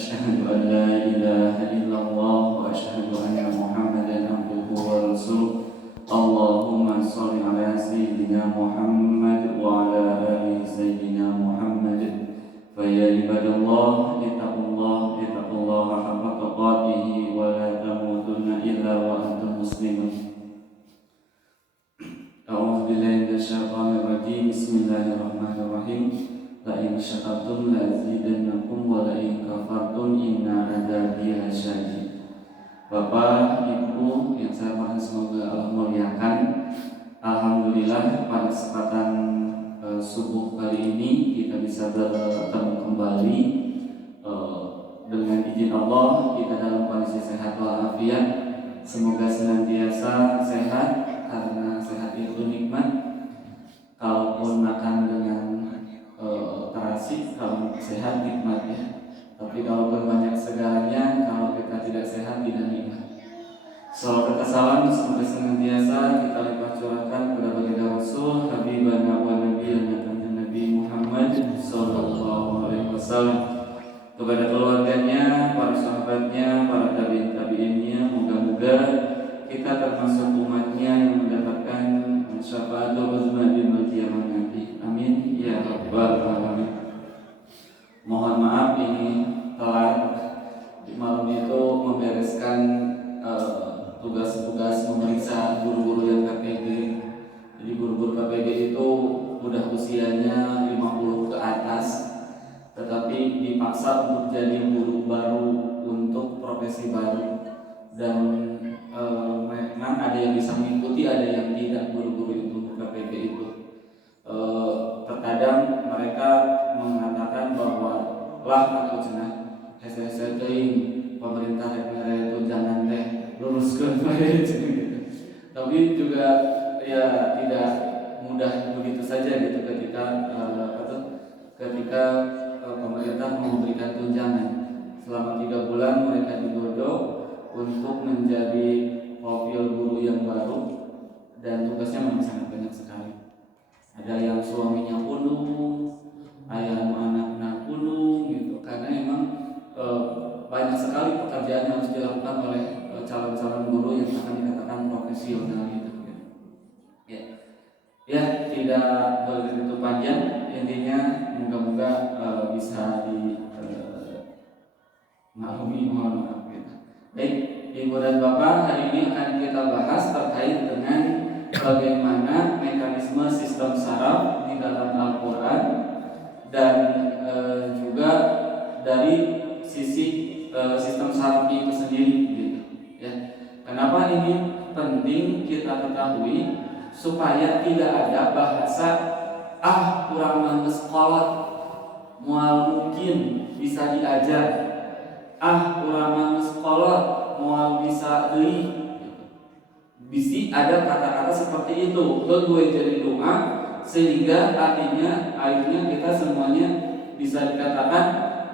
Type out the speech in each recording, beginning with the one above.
أشهد أن لا إله إلا الله وأشهد أن محمدا عبده ورسوله اللهم صل على سيدنا محمد وعلى آل سيدنا محمد فيا عباد الله اتقوا الله حق تقاته ولا تموتن إلا وأنتم مسلمون أعوذ بالله من الشيطان الرجيم بسم الله الرحمن الرحيم لئن شكرتم لأزيدنكم ولئن كفرتم إن عذابي لشديد. Bapak, Ibu yang saya hormati, semoga Allah muliakan. Alhamdulillah pada kesempatan subuh kali ini kita bisa bertemu kembali dengan izin Allah kita dalam kondisi sehat walafiat. Semoga senantiasa sehat karena sehat itu nikmat. Kalaupun makan dengan terasi, kalau sehat nikmat ya. Tapi kalaupun banyak segalanya, kalau kita tidak sehat tidak nikmat. Salawat dan salam semoga senantiasa kita limpah curahkan kepada baginda Rasul Habibana wa Nabiyana Nabi Muhammad sallallahu alaihi wasallam, kepada keluarganya, para sahabatnya, para tabi'in-tabi'innya. Moga-moga kita termasuk umatnya yang mendapatkan syafaatul uzma di yaumil qiyamah nanti. Amin ya rabbal alamin. Mohon maaf ini telat. Di malam itu membereskan tugas-tugas memeriksa guru-guru yang KPG. Jadi guru-guru KPG itu udah usianya 50 ke atas, tetapi dipaksa untuk jadi guru baru untuk profesi baru. Dan memang ada yang bisa mengikuti, ada yang tidak. Guru-guru itu untuk KPG itu terkadang mereka mengatakan bahwa lah aku cenah hese-hese teuing pemerintah daerah itu jangan teh luruskan bae gitu. Tapi juga ya tidak mudah begitu saja gitu ketika pemerintah memberikan tunjangan selama 3 bulan mereka digodok untuk menjadi profil guru yang baru, dan tugasnya memang sangat banyak sekali. Ada yang suaminya punung, ayah anak-anak punung gitu, karena memang banyak sekali pekerjaan yang harus dilakukan oleh calon-calon guru yang akan dikatakan profesional gitu. Ya, tidak begitu panjang. Intinya moga-moga bisa maklumi, mohon maaf gitu. Baik, Ibu dan Bapak, hari ini akan kita bahas terkait dengan bagaimana mekanisme sistem saraf di dalam Al-Quran, dan juga dari sisi sistem saraf itu sendiri gitu. Ya. Kenapa ini penting kita ketahui? Supaya tidak ada bahasa kurang manges kolot, mual mungkin bisa diajar, kurang manges kolot, mual bisa deui. Bisi ada kata-kata seperti itu, gue jadi doa, sehingga akhirnya kita semuanya bisa dikatakan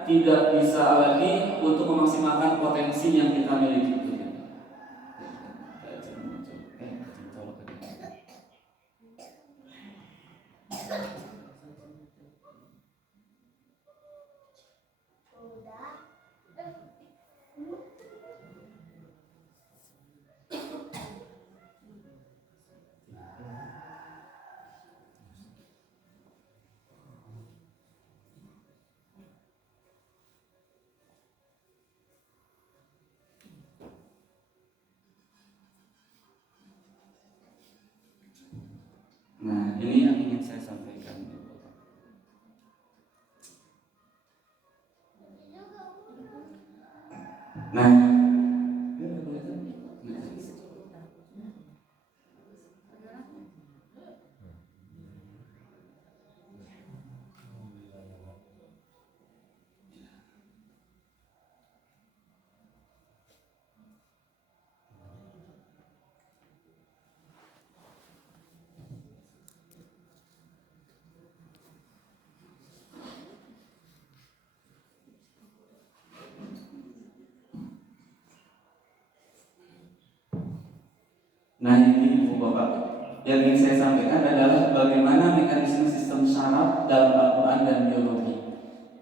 tidak bisa lagi untuk memaksimalkan potensi yang kita miliki. Nah, ini yang ingin saya sampaikan. Nah, ini Ibu Bapak, yang ingin saya sampaikan adalah bagaimana mekanisme sistem saraf dalam Al-Quran dan biologi.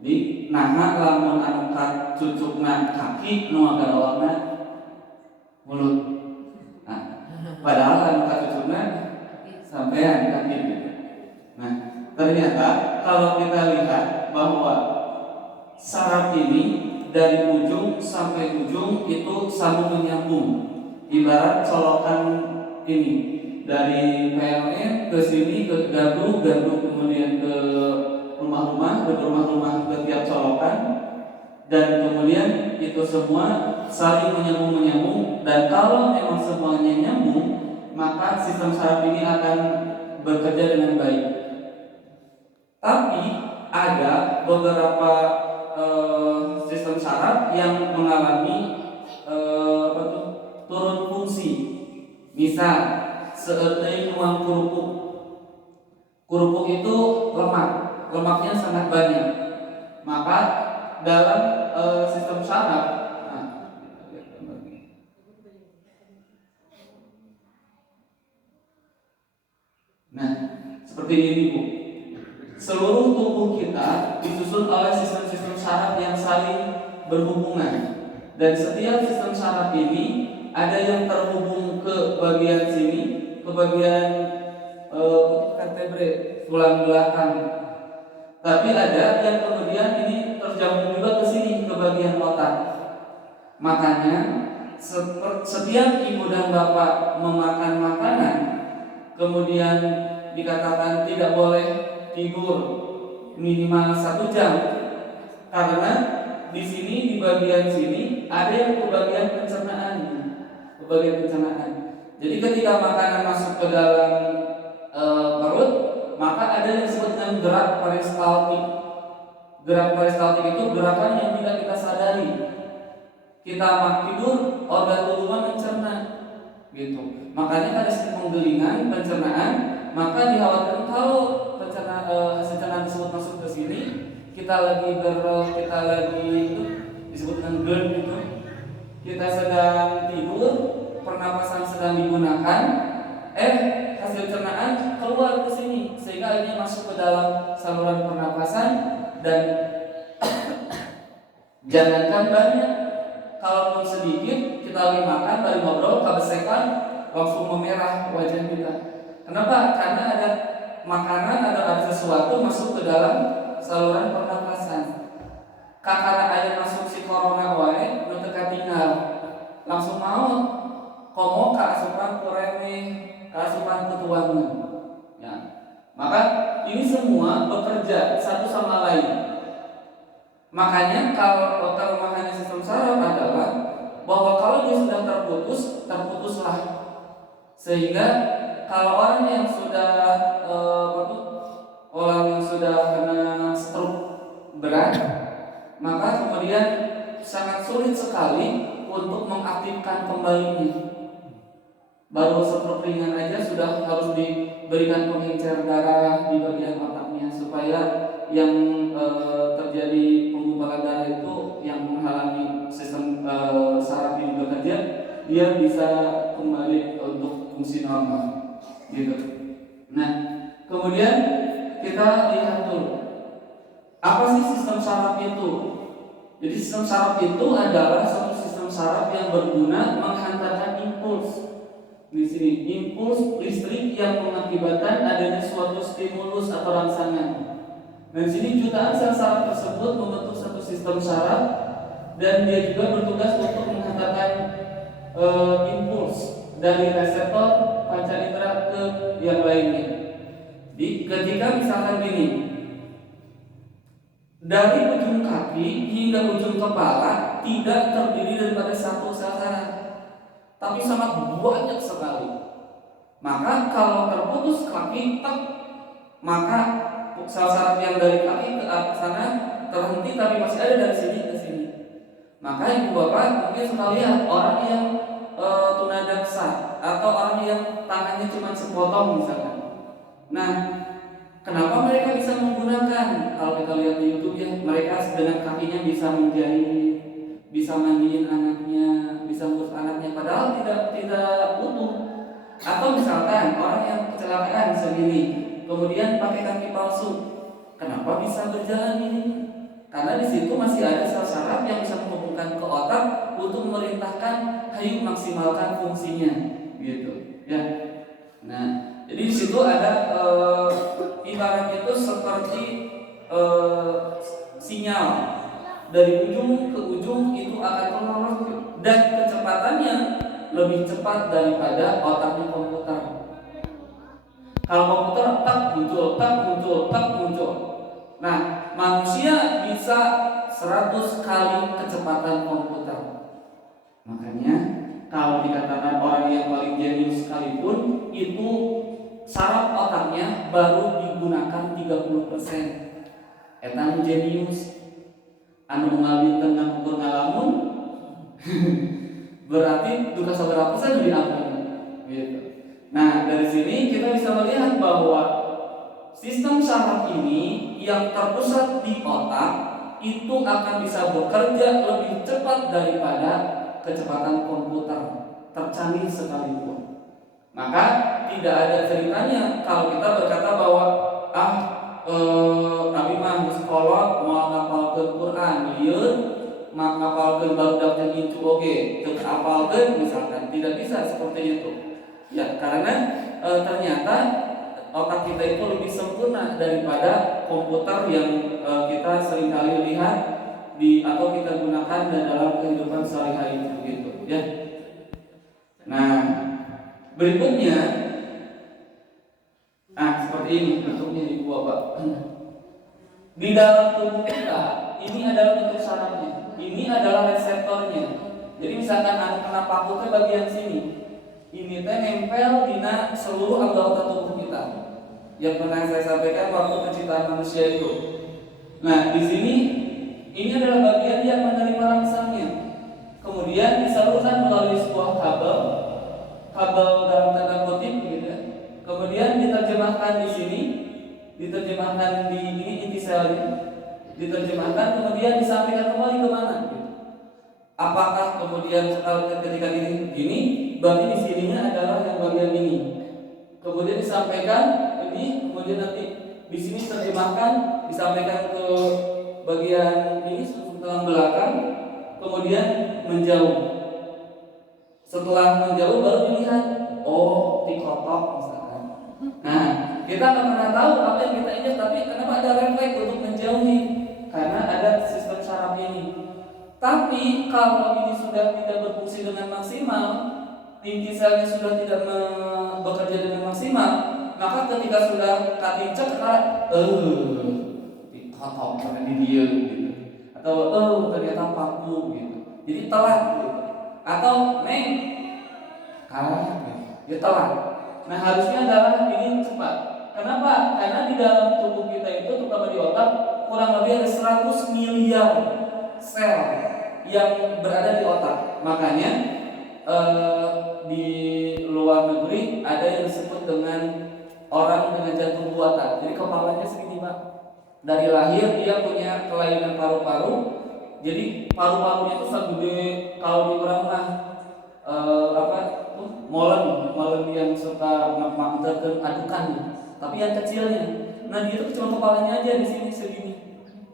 Jadi naha lamun anu cucukna kaki nu ngarawangna mulut. Nah, padahal anu cucukna sampean kaki gitu. Nah, ternyata kalau kita lihat bahwa saraf ini dari ujung sampai ujung itu sambung menyambung, ibarat colokan ini dari PLN ke sini ke gardu kemudian ke rumah-rumah ke tiap colokan, dan kemudian itu semua saling menyambung dan kalau memang semuanya nyambung maka sistem saraf ini akan bekerja dengan baik. Tapi ada beberapa sistem saraf yang mengalami turun fungsi. Misal seperti nuang kerupuk. Kerupuk itu lemaknya sangat banyak. Maka dalam sistem saraf, nah seperti ini Bu. Seluruh tubuh kita disusun oleh sistem-sistem saraf yang saling berhubungan, dan setiap sistem saraf ini ada yang terhubung ke bagian sini, ke bagian vertebre tulang belakang. Tapi ada yang kemudian ini terjambung juga ke sini, ke bagian otak. Makanya setiap ibu dan bapak memakan makanan, kemudian dikatakan tidak boleh tidur minimal 1 jam, karena di sini di bagian sini ada yang ke bagian pencernaan, Jadi ketika makanan masuk ke dalam perut, maka ada yang disebut dengan gerak peristaltik. Gerak peristaltik itu gerakan yang tidak kita sadari. Kita tidur, organ tubuh mencerna, gitu. Makanya pada saat penggelingan pencernaan, maka dikhawatirkan kalau hasil cernaan tersebut masuk ke sini, kita lagi disebut dengan GERD gitu. Kita sedang tidur, pernapasan sedang digunakan, hasil cernaan keluar ke sini sehingga akhirnya masuk ke dalam saluran pernapasan, dan jangankan banyak, kalaupun sedikit kita lagi makan, lagi ngobrol, kebesekan langsung memerah wajah kita. Kenapa? Karena ada makanan atau ada sesuatu masuk ke dalam saluran pernapasan. Kakara aya masuk si corona wae, nu teu katinggal, langsung maut. Komo kaasupan kureme, kaasupan ketuangan. Ya. Maka ini semua bekerja satu sama lain. Makanya kalau kelemahannya sistem saraf adalah bahwa kalau dia sudah terputuslah. Sehingga kalau orang yang sudah kena stroke berat, maka kemudian sangat sulit sekali untuk mengaktifkan kembalinya. Baru stroke ringan aja sudah harus diberikan pengencer darah di bagian otaknya supaya yang terjadi pengumpulan darah itu yang menghalangi sistem saraf ini bekerja, dia bisa kembali untuk fungsi normal, gitu. Nah, kemudian kita lihat dulu apa sih sistem saraf itu. Jadi sistem saraf itu adalah suatu sistem saraf yang berguna menghantarkan impuls. Di sini impuls listrik yang mengakibatkan adanya suatu stimulus atau rangsangan. Dan di sini jutaan sel saraf tersebut membentuk satu sistem saraf, dan dia juga bertugas untuk menghantarkan impuls dari reseptor pancaindera ke yang lainnya. Ketika misalkan gini, dari ujung kaki hingga ujung kepala tidak terdiri daripada satu sel saraf, tapi sangat banyak sekali. Maka kalau terputus kaki, maka sel saraf yang dari kaki ke sana terhenti, tapi masih ada dari sini ke sini. Maka ibu bapak mungkin suka lihat orang yang tunadaksa atau orang yang tangannya cuma sepotong misalkan. Nah, kenapa mereka bisa menggunakan? Kalau kita lihat di YouTube ya, mereka dengan kakinya bisa menjahit, bisa mandiin anaknya, bisa ngurus anaknya, padahal tidak utuh. Atau misalkan orang yang kecelakaan segini, kemudian pakai kaki palsu, kenapa bisa berjalan ini? Karena di situ masih ada sel saraf yang bisa menghubungkan ke otak untuk memerintahkan ayo maksimalkan fungsinya, gitu ya. Nah, jadi di situ ada ibarat itu seperti sinyal dari ujung ke ujung itu akan terus dan kecepatannya lebih cepat daripada otaknya komputer. Kalau komputer tak muncul, tak muncul, tak muncul. Nah, manusia bisa 100 kali kecepatan komputer. Makanya kalau dikatakan orang yang paling jenius sekalipun itu saraf otaknya baru digunakan 30%. Etan jenius anu ngalih tengah ukur ngalamun berarti duka saudara persen diampuni gitu. Nah, dari sini kita bisa melihat bahwa sistem saraf ini yang terpusat di otak itu akan bisa bekerja lebih cepat daripada kecepatan komputer tercanggih sekalipun. Maka tidak ada ceritanya kalau kita berkata bahwa Nabi mah sekolah mau ngapalkeun Quran lieur mak ngapalkeun barudak jeung itu oge teu apalkeun misalkan, tidak bisa seperti itu. Ya, karena ternyata otak kita itu lebih sempurna daripada komputer yang kita seringkali lihat atau kita gunakan dalam kehidupan sehari-hari begitu, ya. Nah, berikutnya seperti ini bentuknya di Bapak. Di dalam tubuh kita ini adalah bentuk sarafnya. Ini adalah reseptornya. Jadi misalkan kena paku ke bagian sini, ini teh nempel dina seluruh anggota tubuh kita. Yang pernah saya sampaikan waktu penciptaan manusia itu. Nah, di sini ini adalah bagian yang menerima rangsangnya. Kemudian disalurkan melalui sebuah kabel dalam tanda kutip gitu ya. Kemudian diterjemahkan di sini, diterjemahkan di ini inti selnya, diterjemahkan kemudian disampaikan kembali ke mana? Apakah kemudian ketika gini, berarti di sininya adalah yang bagian ini. Kemudian disampaikan ini, kemudian nanti di sini terjemahkan, disampaikan ke bagian ini tulang belakang, kemudian menjauh. Setelah menjauh baru dilihat, oh dikotok misalkan. Nah, kita nggak pernah tahu apa yang kita injak, tapi kenapa ada refleks untuk menjauhi? Karena ada sistem saraf ini. Tapi kalau ini sudah tidak berfungsi dengan maksimal, inti selnya sudah tidak bekerja dengan maksimal, maka ketika sudah katincek dikotok karena di dia gitu. Atau ternyata paku gitu. Jadi telat gitu. Atau kalah gitu. Telat. Nah, harusnya adalah ini cepat. Kenapa? Karena di dalam tubuh kita itu, terutama di otak, kurang lebih ada 100 miliar sel yang berada di otak. Makanya di luar negeri ada yang disebut dengan orang dengan jantung buatan. Jadi kepalanya segini Pak. Dari lahir dia punya kelainan paru-paru. Jadi paru-parunya itu segede kalau di orang mah molen yang suka manterkeun adukan. Tapi yang kecilnya. Nah, dia itu cuma kepalanya aja di sini segini.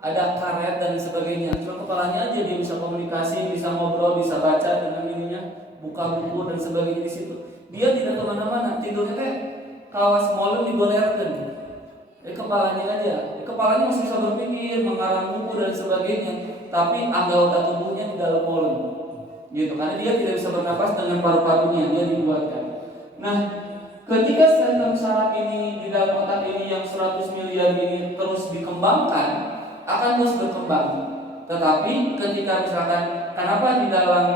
Ada karet dan sebagainya. Cuma kepalanya aja dia bisa komunikasi, bisa ngobrol, bisa baca dengan ininya, buka buku dan sebagainya di situ. Dia tidak kemana-mana. Tidurnya teh kawas molen digolerkeun. Kepalanya aja. Kepalanya masih bisa berpikir, mengarang buku dan sebagainya. Tapi anggota tubuhnya di dalam molen. Gitu. Karena dia tidak bisa bernapas dengan paru-parunya, dia dibuatkan. Nah, ketika sistem saraf ini di dalam otak ini yang 100 miliar ini terus dikembangkan, akan terus berkembang. Tetapi ketika misalkan kenapa di dalam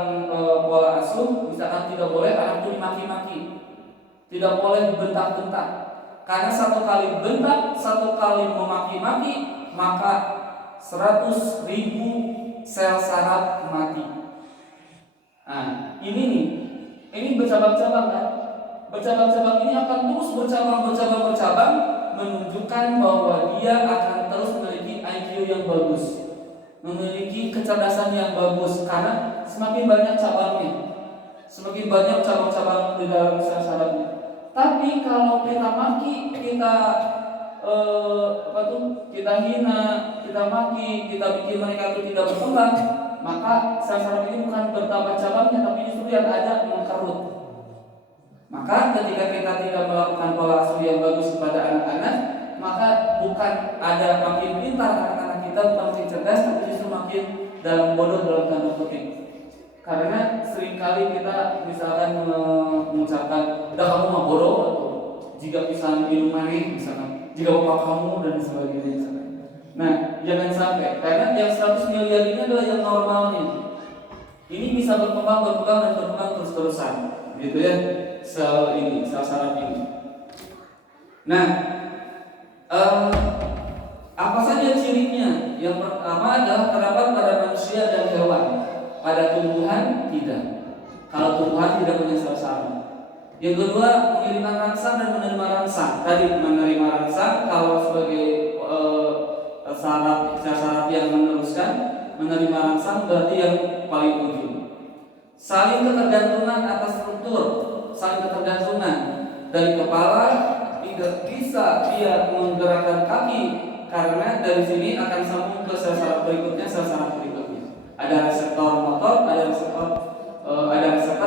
pola asuh misalkan tidak boleh anak itu dimaki-maki, tidak boleh bentak-bentak, karena satu kali bentak, satu kali memaki-maki, maka 100.000 sel saraf mati. Nah, ini bercabang-cabang kan? Bercabang-cabang ini akan terus bercabang menunjukkan bahwa dia akan terus memiliki IQ yang bagus, memiliki kecerdasan yang bagus karena semakin banyak cabangnya, semakin banyak cabang-cabang di dalam sel sarafnya. Tapi kalau kita maki, kita kita hina, kita maki, kita bikin mereka itu tidak berkembang, maka sel saraf ini bukan bertambah cabangnya, tapi justru yang ada mengkerut. Maka ketika kita tidak melakukan pola asuh yang bagus kepada anak-anak, maka bukan ada makin pintar anak-anak kita, bukan makin cerdas, tapi justru makin dalam bodoh dalam tanda kutip. Karena seringkali kita misalkan mengucapkan, udah kamu mah bodoh, jika pisang minum manis misalkan, jika bapak kamu dan sebagainya misalkan. Nah, jangan sampai, karena yang 100 miliar ini adalah yang normalnya. Ini bisa berkembang terus-terusan, gitu ya, sel saraf ini. Nah, apa saja cirinya? Yang pertama adalah terdapat pada manusia dan hewan. Pada tumbuhan tidak. Kalau tumbuhan tidak punya sel saraf. Yang kedua, mengirimkan rangsang dan menerima rangsang. Tadi menerima rangsang kalau sebagai saraf yang meneruskan, menerima rangsang berarti yang paling ujung. Saling ketergantungan atas struktur, saling ketergantungan dari kepala. Tidak bisa dia menggerakkan kaki karena dari sini akan sambung ke sel saraf berikutnya, ada reseptor motor, ada reseptor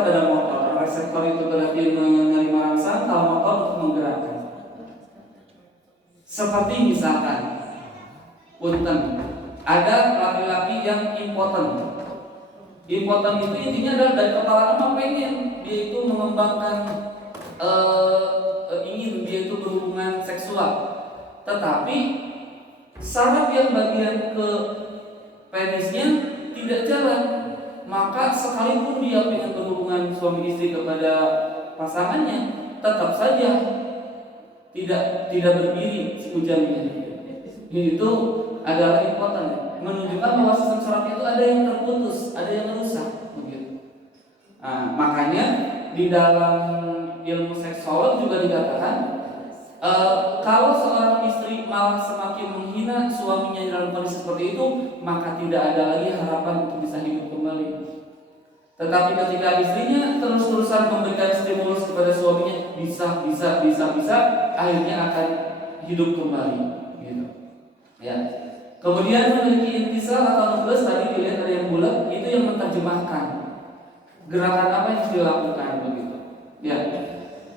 dan motor. Reseptor itu berarti menerima rangsang, kalau motor untuk menggerakkan. Seperti misalkan, punten, ada laki-laki yang impoten. Impoten itu intinya adalah dari kepala memang pengen dia itu mengembangkan ingin dia itu berhubungan seksual, tetapi saraf yang bagian ke penisnya tidak jalan, maka sekalipun dia ingin berhubungan suami istri kepada pasangannya, tetap saja tidak berdiri ujarnya. Itu adalah impoten, menunjukkan bahwa sistem saraf itu ada yang terputus, ada yang rusak, begitu. Nah, makanya di dalam ilmu seksolog juga dikatakan kalau seorang istri malah semakin menghina suaminya dalam kondisi seperti itu, maka tidak ada lagi harapan untuk bisa hidup kembali. Tetapi ketika istrinya terus-terusan memberikan stimulus kepada suaminya, bisa, akhirnya akan hidup kembali, gitu. Ya. Kemudian memiliki intisal atau nukleus, tadi dilihat dari yang bulat, itu yang menerjemahkan gerakan apa yang dilakukan, begitu. Ya.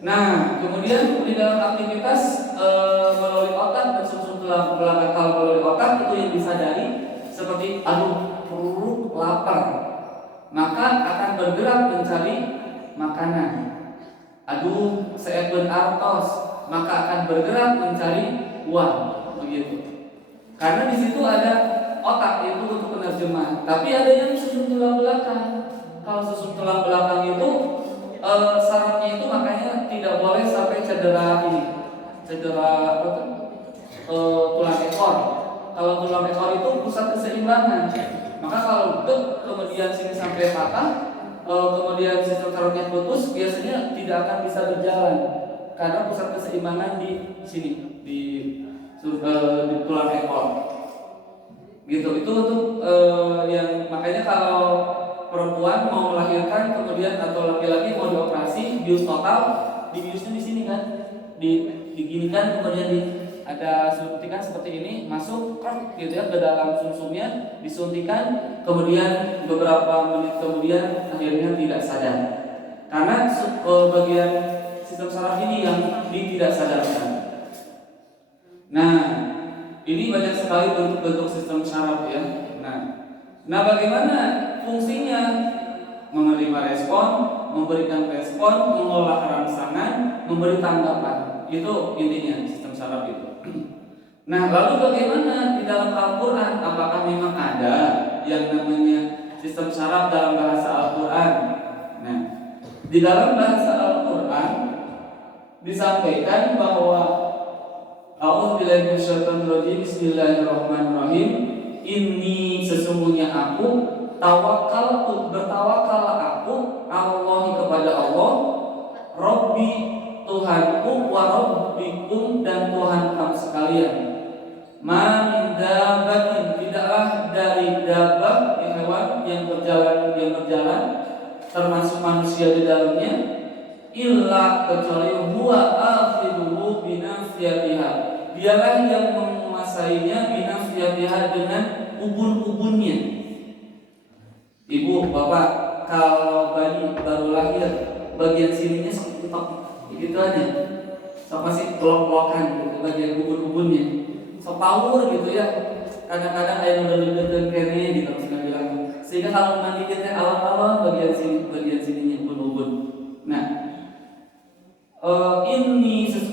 Nah, kemudian di dalam aktivitas melalui otak dan sumsum tulang belakang, kalau melalui otak itu yang disadari seperti perlu lapar, maka akan bergerak mencari makanan. Seeben artos, maka akan bergerak mencari uang, begitu. Karena di situ ada otak itu untuk penerjemah, tapi ada yang sumsum tulang belakang. Kalau sumsum tulang belakang itu syaratnya itu makanya tidak boleh sampai cedera tulang ekor. Kalau tulang ekor itu pusat keseimbangan, maka kalau kemudian sini sampai patah, kemudian sistem sarafnya putus, biasanya tidak akan bisa berjalan karena pusat keseimbangan di sini di tulang ekor. Gitu. Itu untuk yang makanya kalau perempuan mau melahirkan kemudian atau laki-laki mau dioperasi bius total, dibiusnya di sini kan, diginikan, kemudian ada suntikan seperti ini masuk gitu ya ke dalam sumsumnya, disuntikan, kemudian beberapa menit kemudian akhirnya tidak sadar karena bagian sistem saraf ini yang tidak sadarkan. Nah, ini banyak sekali bentuk-bentuk sistem saraf ya. Nah, bagaimana fungsinya? Menerima respon, memberikan respon, mengolah rangsangan, memberi tanggapan. Itu intinya sistem saraf itu. Nah, lalu bagaimana di dalam Al-Quran? Apakah memang ada yang namanya sistem saraf dalam bahasa Al-Quran? Nah, di dalam bahasa Al-Quran disampaikan bahwa A'udzubillahi minasyaitonir rajim, bismillahirrahmanirrahim. Ini sesungguhnya aku bertawakal aku Allah kepada Allah, Rabbi Tuhanku, wa Rabbikum dan Tuhan kamu sekalian. Ma min dabbatin, tidaklah dari dabbah hewan yang berjalan termasuk manusia di dalamnya, illa kecuali huwa akhiruhu binasiyatiha, Dialah yang menguasainya binafsiyatiha dengan ubun-ubunnya. Ibu, bapak, kalau bayi baru lahir, bagian sininya seketok, gitu aja. So masih pelok-pelokan gitu, bagian ubun-ubunnya. So power gitu ya. Kadang-kadang ada yang udah dan kene gitu maksudnya bilang. Sehingga kalau mandi kita awal-awal bagian sininya ubun-ubun. Nah,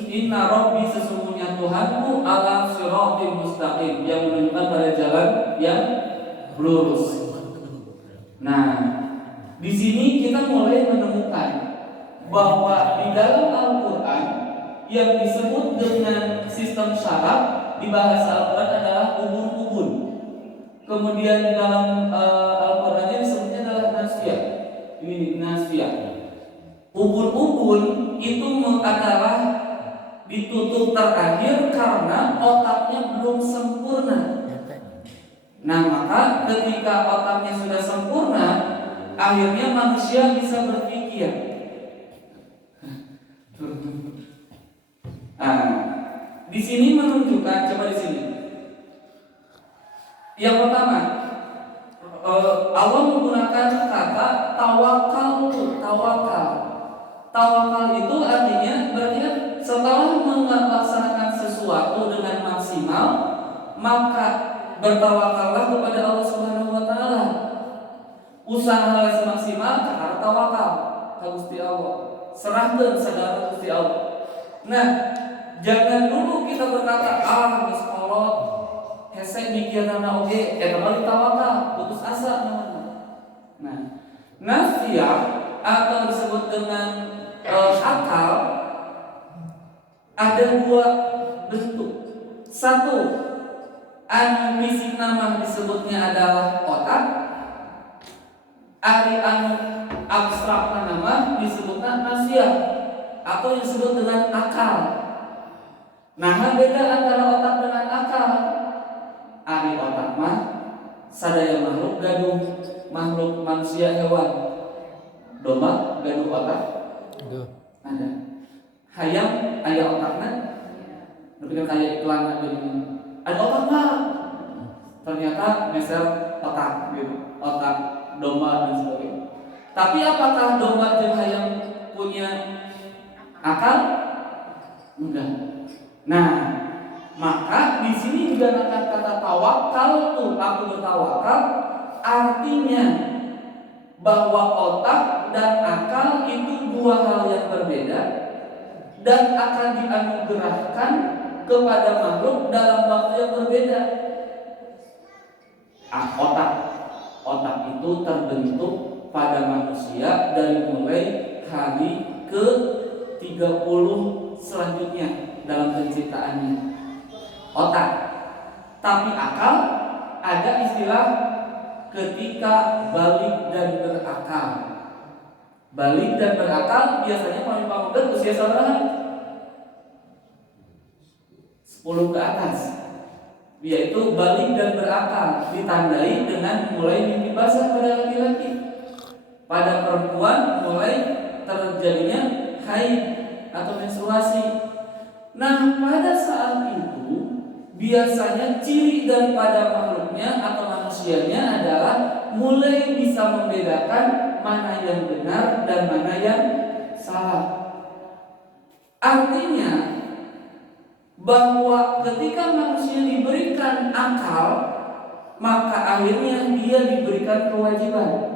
inna Rabbi sesungguhnya Tuhanku ala siratim mustaqim, yang menunjukkan pada jalan yang lurus. Nah, di sini kita mulai menemukan bahwa di dalam Al-Quran yang disebut dengan sistem syarat di bahasa Al-Quran adalah ubun-ubun. Kemudian di dalam Al-Qurannya disebutnya adalah nasiyah. Ini nasiyah. Ubun-ubun itu adalah ditutup terakhir karena otaknya belum sempurna. Nah, maka ketika otaknya sudah sempurna, akhirnya manusia bisa berpikir. Nah, di sini menunjukkan, coba di sini. Yang pertama, Allah menggunakan kata tawakal. Tawakal itu artinya berarti kan setelah melaksanakan sesuatu dengan maksimal, maka bertawakallah kepada Allah Subhanahu wa taala. Usaha semaksimal karena tawakal ka Gusti Allah. Serahkeun sadaya Gusti Allah. Nah, jangan dulu kita berkata, geus kolot, hese mikirna oge, eta mah tawakal, putus asa namanya. Nah, nasiyah atau disebut dengan akal ada dua bentuk. Satu, anu fisik nama disebutnya adalah otak. Ari anu abstrak nama disebutnya nasiyah atau disebut dengan akal. Nah, beda antara otak dengan akal. Ari otak mah sadaya makhluk gaduh, makhluk manusia hewan. Domba gaduh otak? Ada. Hayam aya otakna? Tapi kan kayak iklan begini. Ada otak mah? Ternyata meser otak gitu. Otak domba dan sebagainya. Tapi apakah domba jeung hayam punya akal? Enggak. Nah, maka di sini juga akan kata tawakal tuh, aku bertawakal, artinya bahwa otak dan akal itu dua hal yang berbeda dan akan dianugerahkan kepada makhluk dalam waktu yang berbeda. Otak itu terbentuk pada manusia dari mulai hari ke-30 selanjutnya dalam penciptaannya. Otak. Tapi akal ada istilah ketika balik dan berakal. Balik dan berakal biasanya paling muda usia berapa? 10 ke atas. Yaitu balik dan berakal ditandai dengan mulai mimpi basah pada laki-laki. Pada perempuan mulai terjadinya haid atau menstruasi. Nah, pada saat itu biasanya ciri daripada makhluknya atau manusianya adalah mulai bisa membedakan mana yang benar dan mana yang salah. Artinya bahwa ketika manusia diberikan akal, maka akhirnya dia diberikan kewajiban.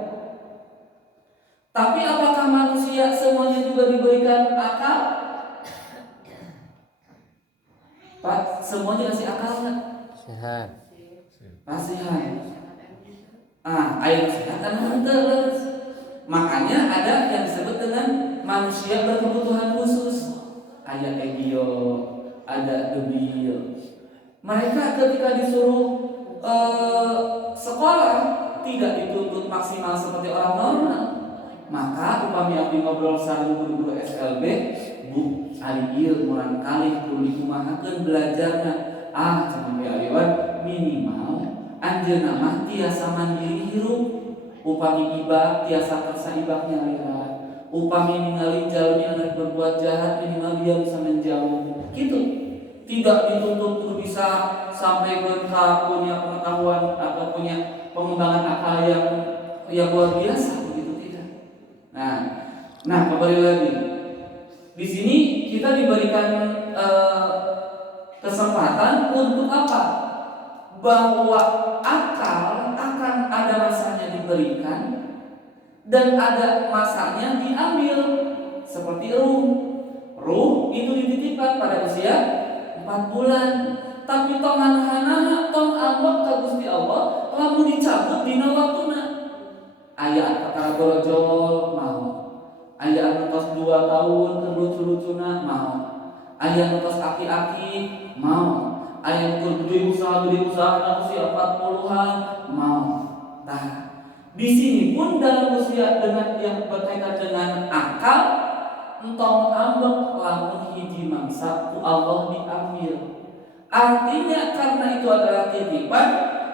Tapi apakah manusia semuanya juga diberikan akal? Pak, semuanya kasih akal nggak? Sehat. Sehat. Ayo sehat kan terus. Makanya ada yang disebut dengan manusia berkebutuhan khusus. Ada egio, ada debil. Mereka ketika disuruh sekolah tidak dituntut maksimal seperti orang normal. Maka upami abdi ngobrol sareng guru-guru SLB, Bu, ari ieu murang kalih kudu dikumahakeun belajarna. Cenah we aliwan minimal anjeunna mah tiasa mandiri hirup. Upami ibak tiasa kersa ibaknya lihat. Upami ningali jalmi anu berbuat jahat minimal dia bisa menjauh. Gitu. Tidak dituntut untuk bisa sampai ke punya pengetahuan atau punya pengembangan akal yang luar biasa, begitu tidak. Nah kembali lagi di sini kita diberikan kesempatan untuk apa? Bahwa akal akan ada masanya diberikan dan ada masanya diambil. Seperti ruh itu dititipkan pada usia 4 bulan. Tapi tong hana tong ambek ka Gusti Allah lamun dicabut dina waktuna. Aya perkara borojol mau. Aya anu tos 2 tahun keur lucu-lucuna mau. Aya anu tos aki-aki mau. Aya anu gede usaha anu usia 40-an mau. Tah, di sini pun dalam usia dengan yang berkaitan dengan akal entong ambek lamun hiji mangsa ku Allah diambil. Artinya karena itu adalah titipan,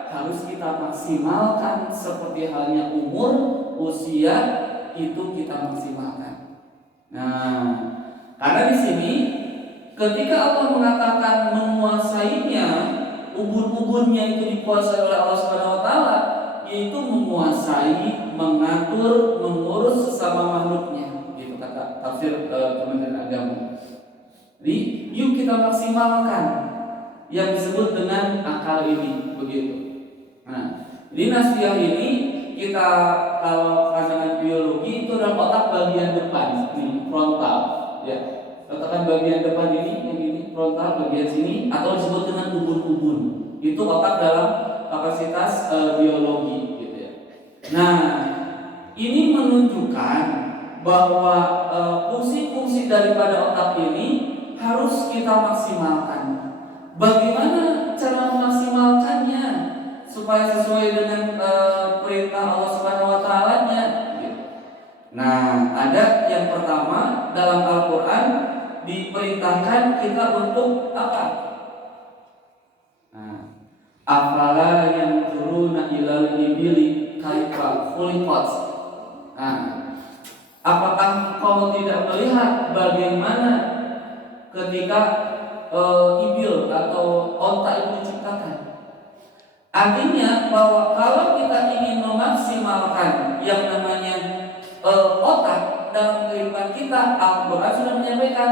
harus kita maksimalkan seperti halnya umur, usia itu kita maksimalkan. Nah, karena di sini ketika Allah mengatakan menguasainya, ubun-ubunnya itu dikuasai oleh Allah Subhanahu wa taala, yaitu menguasai, mengatur, mengurus sesama makhluknya. Itu kata tafsir Kementerian Agama. Jadi, yuk kita maksimalkan yang disebut dengan akal ini, begitu. Nah, di Nasbiyah ini kita kalau dengan biologi itu adalah otak bagian depan, ini frontal, ya. Otak bagian depan ini, yang ini frontal bagian sini, atau disebut dengan ubun-ubun. Itu otak dalam kapasitas biologi, gitu ya. Nah, ini menunjukkan bahwa fungsi-fungsi daripada otak ini harus kita maksimalkan. Bagaimana cara memaksimalkannya supaya sesuai dengan perintah Allah Subhanahu wa taala-nya? Nah, ada yang pertama dalam Al-Qur'an diperintahkan kita untuk apa? Nah, afala yanzuruna ilal ibili kaifa khuliqat. Nah, apakah kau tidak melihat bagaimana ketika ibil atau onta itu diciptakan? Artinya bahwa kalau kita ingin memaksimalkan yang namanya otak dalam kehidupan kita, Al-Quran sudah menyampaikan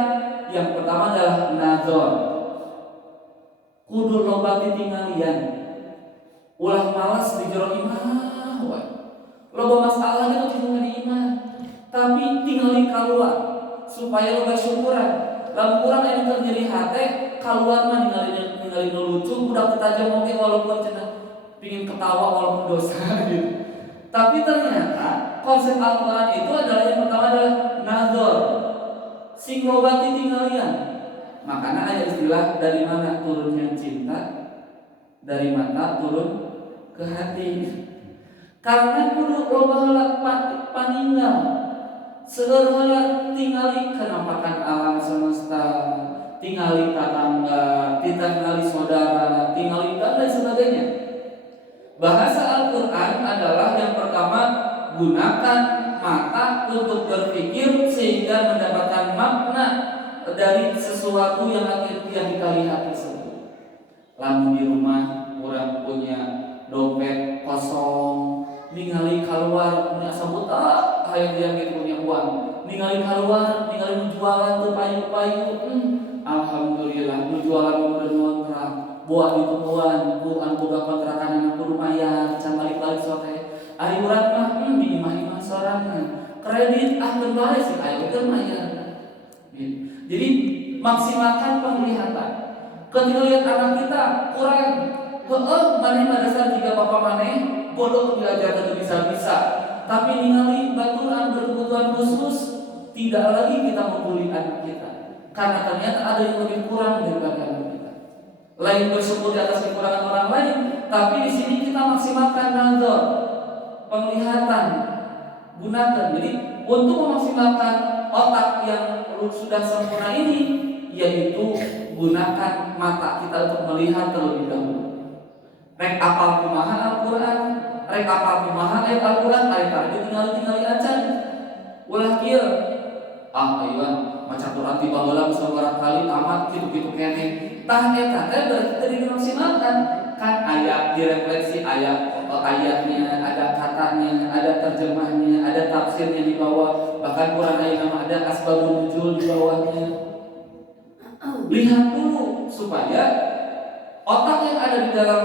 yang pertama adalah nazar, kudu loba titinggalian, ulah malas di jero imah, loba masalah itu tinggal di imah, tapi tinggali keluar supaya loba syukuran. Lalu kurang yang terjadi hati keluar mah ningali lucu udah ketajam oke walaupun cenah pingin ketawa walaupun dosa gitu. Tapi ternyata konsep Al-Quran itu adalah yang pertama adalah nazar, sing loba titinggalian. Makanya ada istilah dari mana turunnya cinta, dari mata turun ke hati. Karena kudu loba heula paninggal, seueur heula tingali kenampakan alam semesta, tingali tetangga, tingali saudara, tingali dan lain sebagainya. Bahasa Al-Quran adalah yang pertama gunakan mata untuk berpikir sehingga mendapatkan makna dari sesuatu yang kita lihat tersebut. Lamun di rumah orang punya dompet kosong, ningali keluar punya sabut hayang dia punya uang, ningali keluar, ningali jualan tuh payu-payu, alhamdulillah jualan udah kontrak, buat ditemuan, bukan boga kontrakan anak lumayan, can balik-balik sote, ari urang mah di imah-imah sorangan, kredit kembali sih ayo lumayan. Jadi maksimalkan penglihatan. Ketika lihat anak kita kurang, mana dasar jika bapak mana bodoh belajar atau bisa-bisa, tapi ningali baturan berkebutuhan khusus, tidak lagi kita membuli anak kita, karena ternyata ada yang lebih kurang daripada anak kita. Lain bersyukur di atas kekurangan orang lain, tapi di sini kita maksimalkan nazar, penglihatan, gunakan. Jadi untuk memaksimalkan otak yang sudah sempurna ini, yaitu gunakan mata kita untuk melihat terlebih dahulu. Rek apal kumaha Al-Quran, rek apal kumaha ayat Al-Quran, ayat tadi tinggal acan. Ulah kieu. Ayuan maca Quran tiba heula sabarang kali tamat kitu-kitu keneh. Tah eta teh berarti teu dimaksimalkan. Kan ayat direfleksi, ayatnya, ada katanya, ada terjemahnya, ada tafsirnya di bawah, bahkan Quran ayat nama ada asbabun nuzul di bawahnya. Lihat dulu supaya otak yang ada di dalam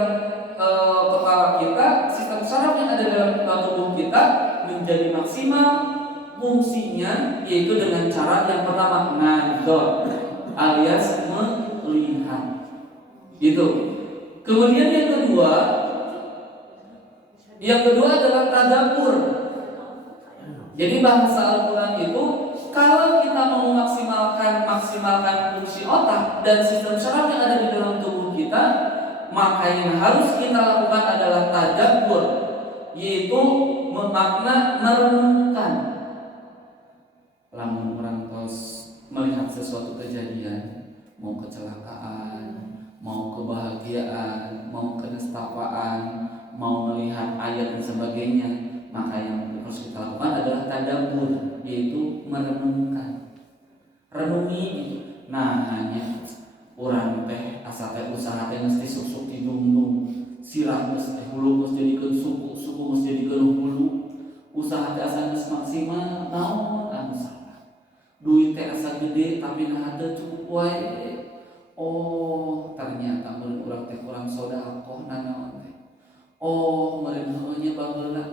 kepala kita, sistem saraf yang ada dalam tubuh kita menjadi maksimal fungsinya, yaitu dengan cara yang pertama nazar alias melihat. Gitu. Kemudian yang kedua adalah tadabbur. Jadi bahasa Al-Quran itu kalau kita mau maksimalkan fungsi otak dan sistem saraf yang ada di dalam tubuh kita, maka yang harus kita lakukan adalah tadabbur, yaitu memakna merenungkan. Lamun orang tos melihat sesuatu kejadian, mau kecelakaan, mau kebahagiaan, mau kenestapaan, mau melihat ayat dan sebagainya, maka yang harus kita lakukan adalah tadabbur, yaitu merenungkan. Renungi gitu. Nah, hanya urang teh asa teh usaha teh mesti susuk didungdung, sirah mesti hulu mesti jadikeun suku mesti jadikeun hulu. Usaha teh asa geus maksimal, naon anu salah. Duit teh asa gede tapi nah teu cukup wae. Oh, ternyata meureun urang teh kurang sedekah nanaon teh. Oh, meureun heunya baheula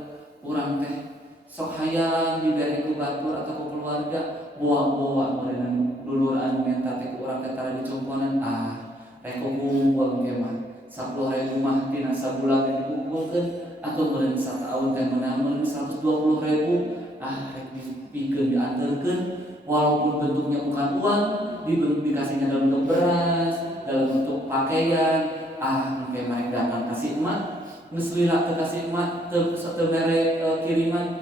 urang teh sok hayang diberi ku batur atau ku keluarga, boa meureun dulur anu minta teh ku urang teh tara dicongkonan, rek kumpul ge mah 10.000 mah dina sabulan dikumpulkeun atau meureun sataun teh meunang 120.000, rek dipikeun dianterkeun walaupun bentuknya bukan uang, dikasihnya dalam bentuk beras, dalam bentuk pakaian, kayak mereka datang kasih emak, ngeselila kasih emak, satu mere kirimkan,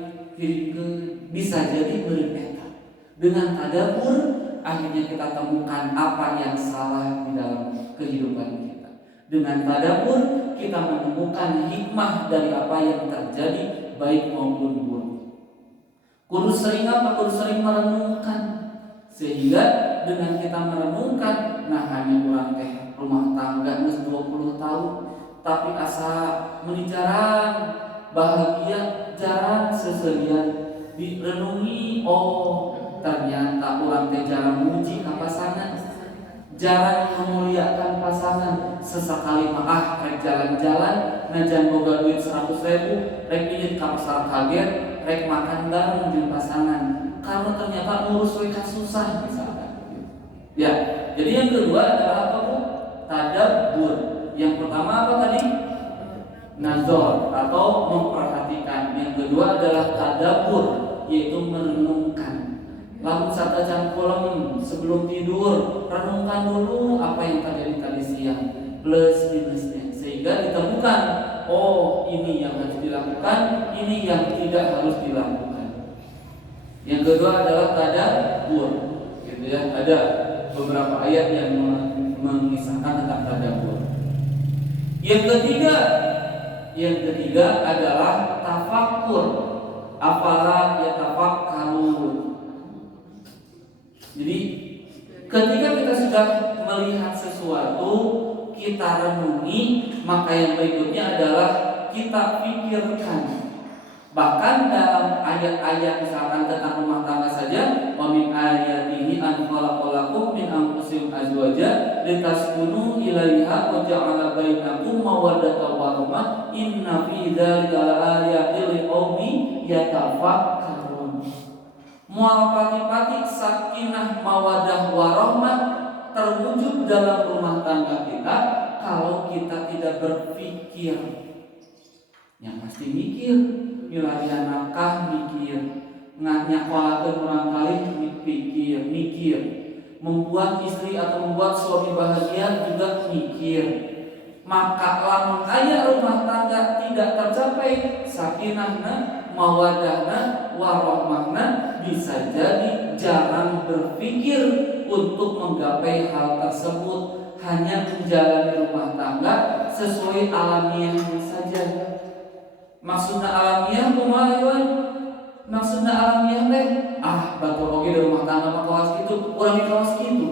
bisa jadi berbeda. Dengan tadabbur, akhirnya kita temukan apa yang salah di dalam kehidupan kita. Dengan tadabbur, kita menemukan hikmah dari apa yang terjadi, baik maupun buruk. Kudu sering merenungkan, sehingga dengan kita merenungkan, nah hanya kurang teh rumah tangga geus 20 tahun tapi asa meuli jarang bahagia, jarang seserian direnungi. Oh, ternyata urang teh jarang muji ka pasangan, jarang memuliakan pasangan. Sesekali mah rek jalan-jalan najan boga duit 100.000 rek pinjeun ka pasar kaget, rek makan bareng jeung pasangan karena ternyata ngurus we susah misalkan. Ya, jadi yang kedua adalah apa Bu? Tadabbur. Yang pertama apa tadi? Nazar atau memperhatikan. Yang kedua adalah tadabbur, yaitu merenungkan. Lamun satajan film sebelum tidur, renungkan dulu apa yang terjadi tadi siang, plus minusnya, sehingga ditemukan, oh ini yang harus dilakukan, ini yang tidak harus dilakukan. Yang kedua adalah tadabbur, gitu ya. Ada beberapa ayat yang mengisahkan tentang tadabbur. Yang ketiga adalah tafakkur. Afala yatafakkarun. Jadi ketika kita sudah melihat sesuatu, kita renungi, maka yang berikutnya adalah kita pikirkan. Bahkan dalam ayat-ayat misalkan tentang rumah tangga saja, wa min ayatihi an khalaqalakum min anfusikum azwaja litaskunu ilaiha wa ja'ala bainakum mawaddatan wa rahmah inna fi dzalika laayatin liqaumin yatafakkarun. Moal pati-pati sakinah mawaddah warahmah terwujud dalam rumah tangga kita kalau kita tidak berpikir. Yang pasti mikir, miladian nafkah mikir, nyakolakeun urang kali mikir, membuat istri atau membuat suami bahagia juga mikir. Maka lamun aya rumah tangga tidak tercapai sakinahna, mawaddahna, warahmahna, bisa jadi jarang berpikir untuk menggapai hal tersebut, hanya menjalani rumah tangga sesuai alamiahnya saja. Maksudna alamiah kumaha? Maksudna alamiah teh batur oge di rumah tangga mah kelas kitu orang di kawas gitu,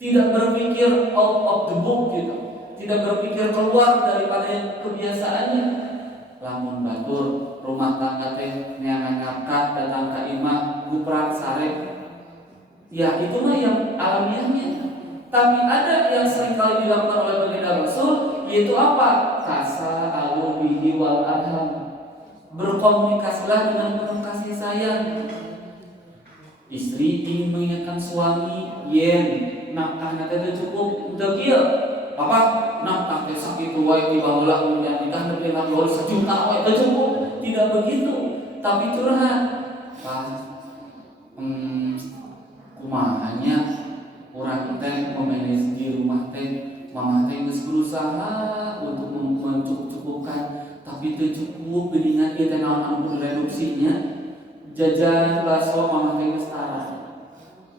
tidak berpikir out of the book gitu, tidak berpikir keluar daripada kebiasaannya. Lamun batur rumah tangga teh neangan nafkah datang ka imah guprak sare, ya itu mah yang alamiahnya. Tapi ada yang seringkali dilakukan oleh baginda Rasul, yaitu apa? Kasa alu bihi wal arham. Berkomunikasilah dengan penuh kasih sayang. Istri ingin mengingatkan suami, yen nafkah nanti cukup untuk dia. Apa? Nafkah teh sakitu wae dibaheula kemudian nikah nepi ka sejuta wae teh cukup. Tidak begitu, tapi curhat. Kumahanya orang teh memanage di rumah teh, mama teh geus berusaha untuk mencukupkan, tapi teu cukup. Geuningan ieu teh naon anu reduksinya. Jajan bakso mama teh geus tara.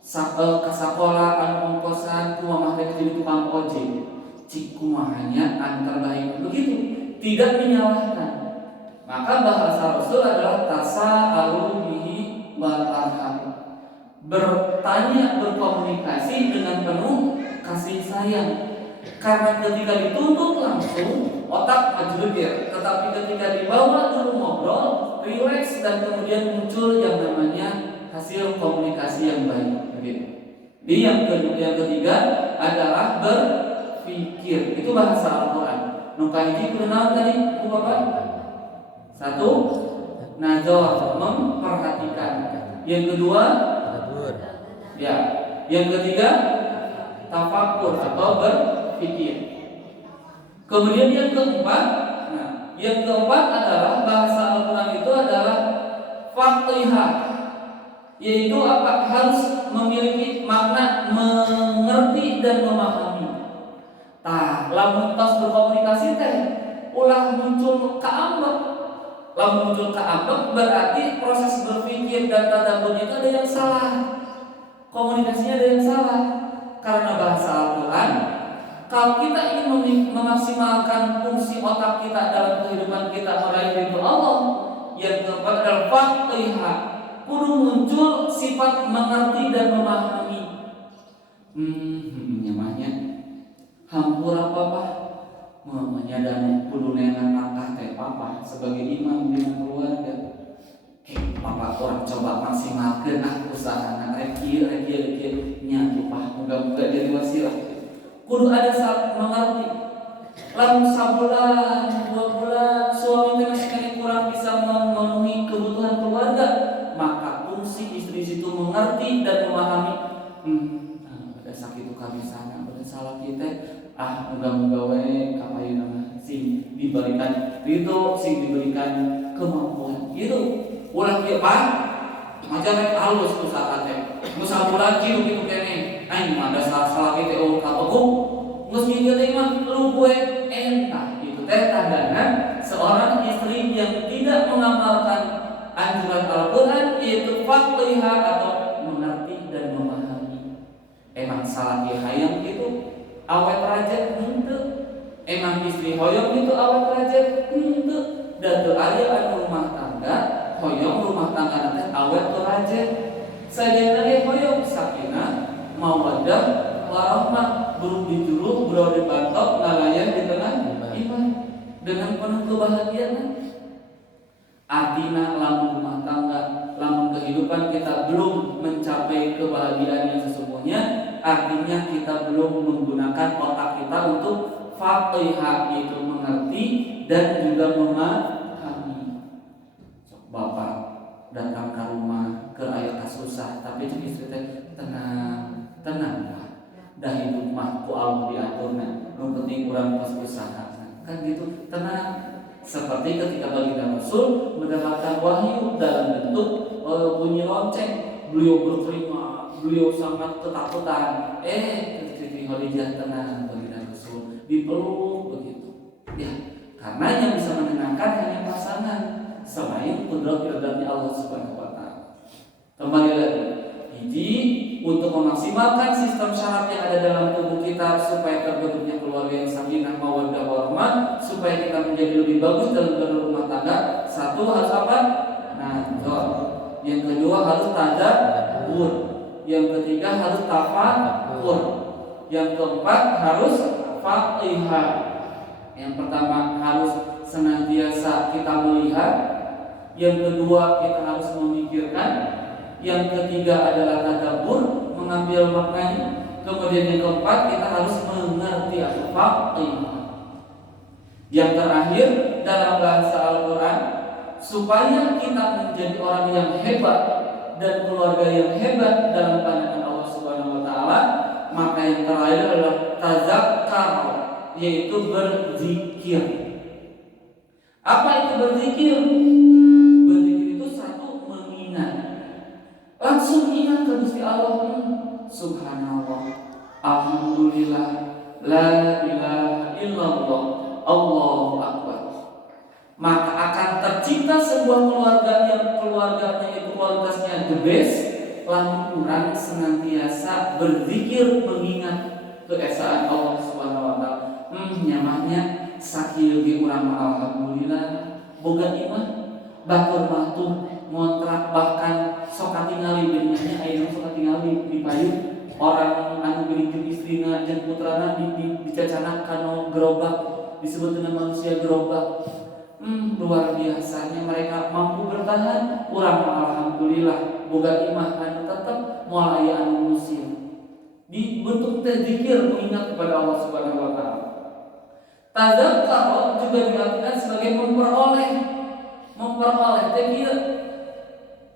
Ka sakola anu ongkosan ku mama teh jadi tukang ojek. Cik kumahanya antar baik begitu, tidak menyalahkan. Maka bahasa Rasul adalah tasa'alu bihi wal arham. Bertanya, berkomunikasi dengan penuh kasih sayang. Karena ketika dituntut langsung otak majlubir, tetapi ketika dibawa dulu ngobrol, relax, dan kemudian muncul yang namanya hasil komunikasi yang baik. Jadi yang ketiga adalah berpikir. Itu bahasa Al-Quran. Nukaiji kunaon tadi ku Bapak? Satu, nazar, memperhatikan. Yang kedua, ya, yang ketiga tafakur atau berpikir. Kemudian yang keempat adalah bahasa Al-Quran itu adalah fathihah, yaitu apa? Harus memiliki makna mengerti dan memahami. Lamun tos berkomunikasi teh ulah muncul kaambek. Lamun muncul kaambek berarti proses berpikir dan tadabbur itu ada yang salah. Komunikasinya ada yang salah. Karena bahasa Al-Quran, kalau kita ingin memaksimalkan fungsi otak kita dalam kehidupan kita meraih ridho Allah, yang keempat adalah fathihah, kudu muncul sifat mengerti dan memahami. Nyamanya hampur apa menyadari kudu neangan langkah teh papa sebagai imam di keluarga. Papa orang coba maksimalkeun usaha rek kieu nya lupa muga-muga jadi wasilah. Kudu ada saat mengerti. Lalu sabulan, 2 bulan suami teh masih kurang bisa memenuhi kebutuhan keluarga, maka fungsi istri itu mengerti dan memahami. Ada sakit kabisana, ada salah kita. Muga-muga we kapayeuna sing diberikan ridho, sing diberikan kemampuan. Gitu. Ulah kieu Pak, majalah halus usaha teh. Nu sabulan kieu kene. Aing mah ada salah kitu kapokuk. Geus kieu teh mah lu gue entah. Itu teh tandana seorang istri yang tidak mengamalkan anjuran Al-Qur'an, yaitu fathihah atau mengerti dan memahami. Emang salah kieu hayang gitu awet raja henteu. Emang istri hoyong itu awet raja henteu. Dan teu aya anu rumah tangga hoyong rumah tangga teh awet teu raja. Sajana ge hoyong sakinah mawaddah warahmah, burung dijuruh burung dibantok ngalayan di tengah iman dengan penuh kebahagiaan. Artinya lamun rumah tangga, lamun kehidupan kita belum mencapai kebahagiaan yang sesungguhnya, artinya kita belum menggunakan otak kita untuk fathihah, yaitu mengerti dan juga memahami. Bapak datang ke rumah ke ayah kasusah, tapi istri teh tenang Pak. Dah hidup mah ku Allah diaturna, nu penting urang tos usaha. Kan gitu, tenang. Seperti ketika baginda Rasul mendapatkan wahyu dalam bentuk bunyi lonceng, beliau berterima, beliau sangat ketakutan. Siti Khadijah tenang, baginda Rasul dipeluk begitu. Ya, karena yang bisa menenangkan hanya pasangan, selain kudrat iradanya Allah Subhanahu wa taala. Kembali lagi, jadi untuk memaksimalkan sistem syarat yang ada dalam tubuh kita supaya terbentuknya keluarga yang sakinah mawaddah warahmah, supaya kita menjadi lebih bagus dalam berumah tangga, satu harus apa? Nazar. Yang kedua harus tadabbur. Yang ketiga harus tafakkur. Yang keempat harus faqihah. Yang pertama harus senantiasa kita melihat. Yang kedua kita harus memikirkan. Yang ketiga adalah tadabbur, mengambil maknanya. Kemudian yang keempat kita harus mengerti atau faqihah. Yang terakhir dalam bahasa Al-Quran, supaya kita menjadi orang yang hebat dan keluarga yang hebat dalam pandangan Allah Subhanahu wa taala, maka yang terakhir adalah tazakkar, yaitu berzikir. Apa itu berzikir? Berzikir itu satu, mengingat. Langsung ingat ke Gusti Allah. Subhanallah, alhamdulillah, la ilaha illallah, Allahu Akbar. Maka akan tercipta sebuah keluarga yang keluarganya itu kualitasnya the best, lamun urang senantiasa berzikir mengingat keesaan Allah Subhanahu wa taala. Nyamahnya sakieu ge urang alhamdulillah boga imah, batur batur ngontrak, bahkan sok katingali beunanya aya sok katingali di payung orang anu geuning istrina jeung putrana dicacana kana gerobak, disebut dengan manusia gerobak. Luar biasanya mereka mampu bertahan. Urang alhamdulillah boga imah anu tetep moal aya anu musir. Dibentuk zikir mengingat kepada Allah Subhanahu wa taala. Tadzakkur juga diartikan sebagai memperoleh zikir.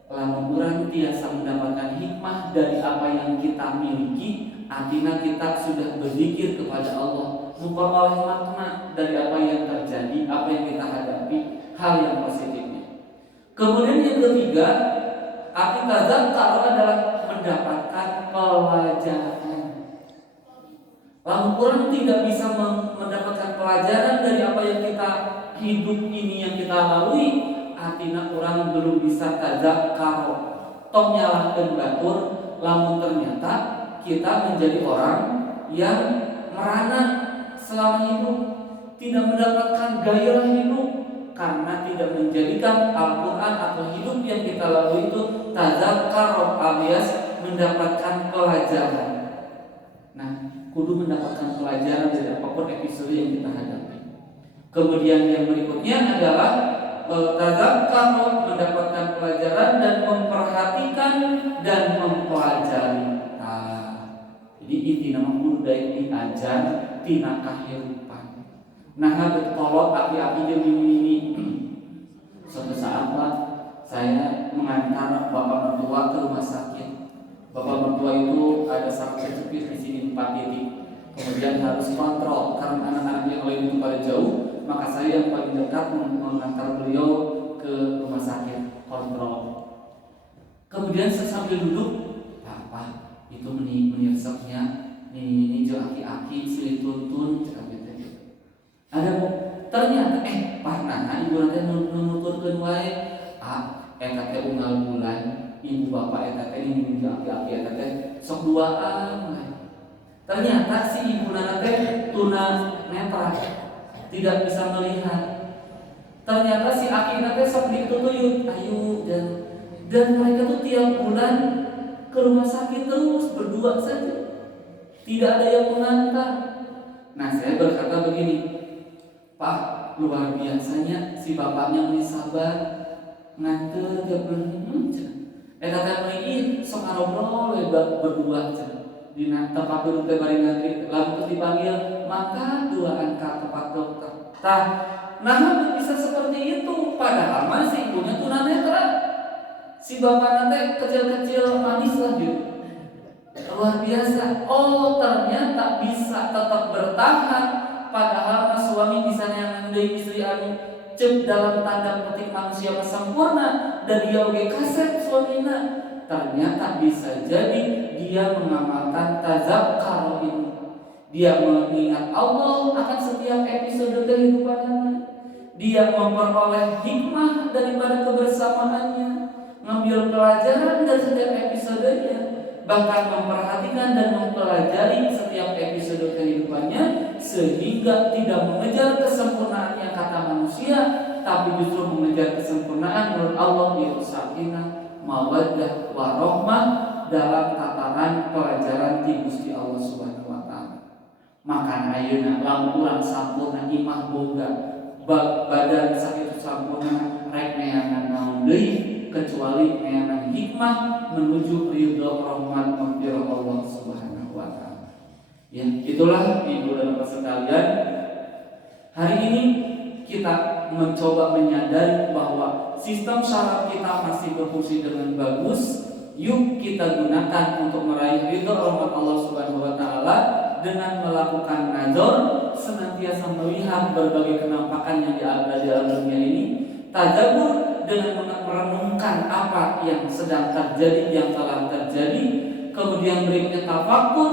Lamun urang tiasa mendapatkan hikmah dari apa yang kita miliki, artinya kita sudah berzikir kepada Allah, memperoleh makna dari apa yang terjadi, apa yang kita hadapi, hal yang positifnya. Kemudian yang ketiga, arti tazakkar adalah mendapatkan pelajaran. Lamun urang tidak bisa mendapatkan pelajaran dari apa yang kita hidup ini yang kita lalui, artinya orang belum bisa tazakkar. Tong nyalahkeun batur lamun ternyata kita menjadi orang yang merana selama hidup, tidak mendapatkan gairah hidup karena tidak menjadikan Al-Quran atau hidup yang kita lalui itu tazakkar alias mendapatkan pelajaran. Nah, kudu mendapatkan pelajaran dari apapun episode yang kita hadapi. Kemudian yang berikutnya adalah tazakkar, mendapatkan pelajaran dan memperhatikan dan mempelajari. Jadi inti nama budaya diajar tina kahirupan. Nah, betolot api-api jeung ini. Suatu saat Pak, saya mengantar bapak mertua ke rumah sakit. Bapak mertua itu ada sakit cepit di sini 4 titik. Kemudian harus kontrol karena anak-anak yang lain itu pada jauh, maka saya yang paling dekat mengantar beliau ke rumah sakit kontrol. Kemudian saya sambil duduk, Pak, itu menyiapnya ini jeung aki-aki silih tuntun cakap gitu. Ada ternyata Pak nah ibu nanti nuturkeun wae eta teh unggal bulan, ibu bapak eta teh ini jeung aki-aki eta teh sok duaan. Ternyata si ibu teh tuna netra, tidak bisa melihat. Ternyata si aki teh sok ditutuyut, ayo dan mereka tuh tiap bulan ke rumah sakit terus berdua saja, tidak ada yang mengantar. Nah, saya berkata begini, Pak, luar biasanya si bapaknya meni sabar nganter tiap bulan. Eta teh meureun sok ngarobrol we berdua cenah. Dina tempat duduk teh bari ngantri, lalu dipanggil, maka duaan ka tempat dokter. Nah bisa seperti itu, padahal masih ibunya tunanetra. Si bapak nanti kecil-kecil manis lah gitu. Luar biasa. Oh, ternyata bisa tetap bertahan, padahal suami bisa nyandai istri anu cek dalam tanda petik manusia sempurna dan dia oge kasep suamina. Ternyata bisa jadi dia mengamalkan tazakkar ini. Dia mengingat Allah akan setiap episode kehidupannya. Dia memperoleh hikmah daripada kebersamaannya, ngambil pelajaran dari setiap episodenya, bahkan memperhatikan dan mempelajari setiap episode kehidupannya, sehingga tidak mengejar kesempurnaan yang kata manusia, tapi justru mengejar kesempurnaan menurut Allah, yaitu sakinah, mawaddah, warahmah, dalam tataran pelajaran ti Gusti Allah Subhanahu wa taala. Makan ayeuna lamun urang sampurna imah boga badan sakitu sampurna rek neangan naon deui kecuali neangan hikmah menuju ridho rahmat maghfirah Allah Subhanahu wa taala. Ya, itulah Ibu dan Bapak sekalian, hari ini kita mencoba menyadari bahwa sistem syaraf kita masih berfungsi dengan bagus. Yuk kita gunakan untuk meraih ridho rahmat Allah Subhanahu wa taala dengan melakukan nazar, senantiasa melihat berbagai kenampakan yang ada di alam dunia ini, tadabbur dengan merenungkan apa yang sedang terjadi, yang telah terjadi, kemudian berikutnya tafakkur,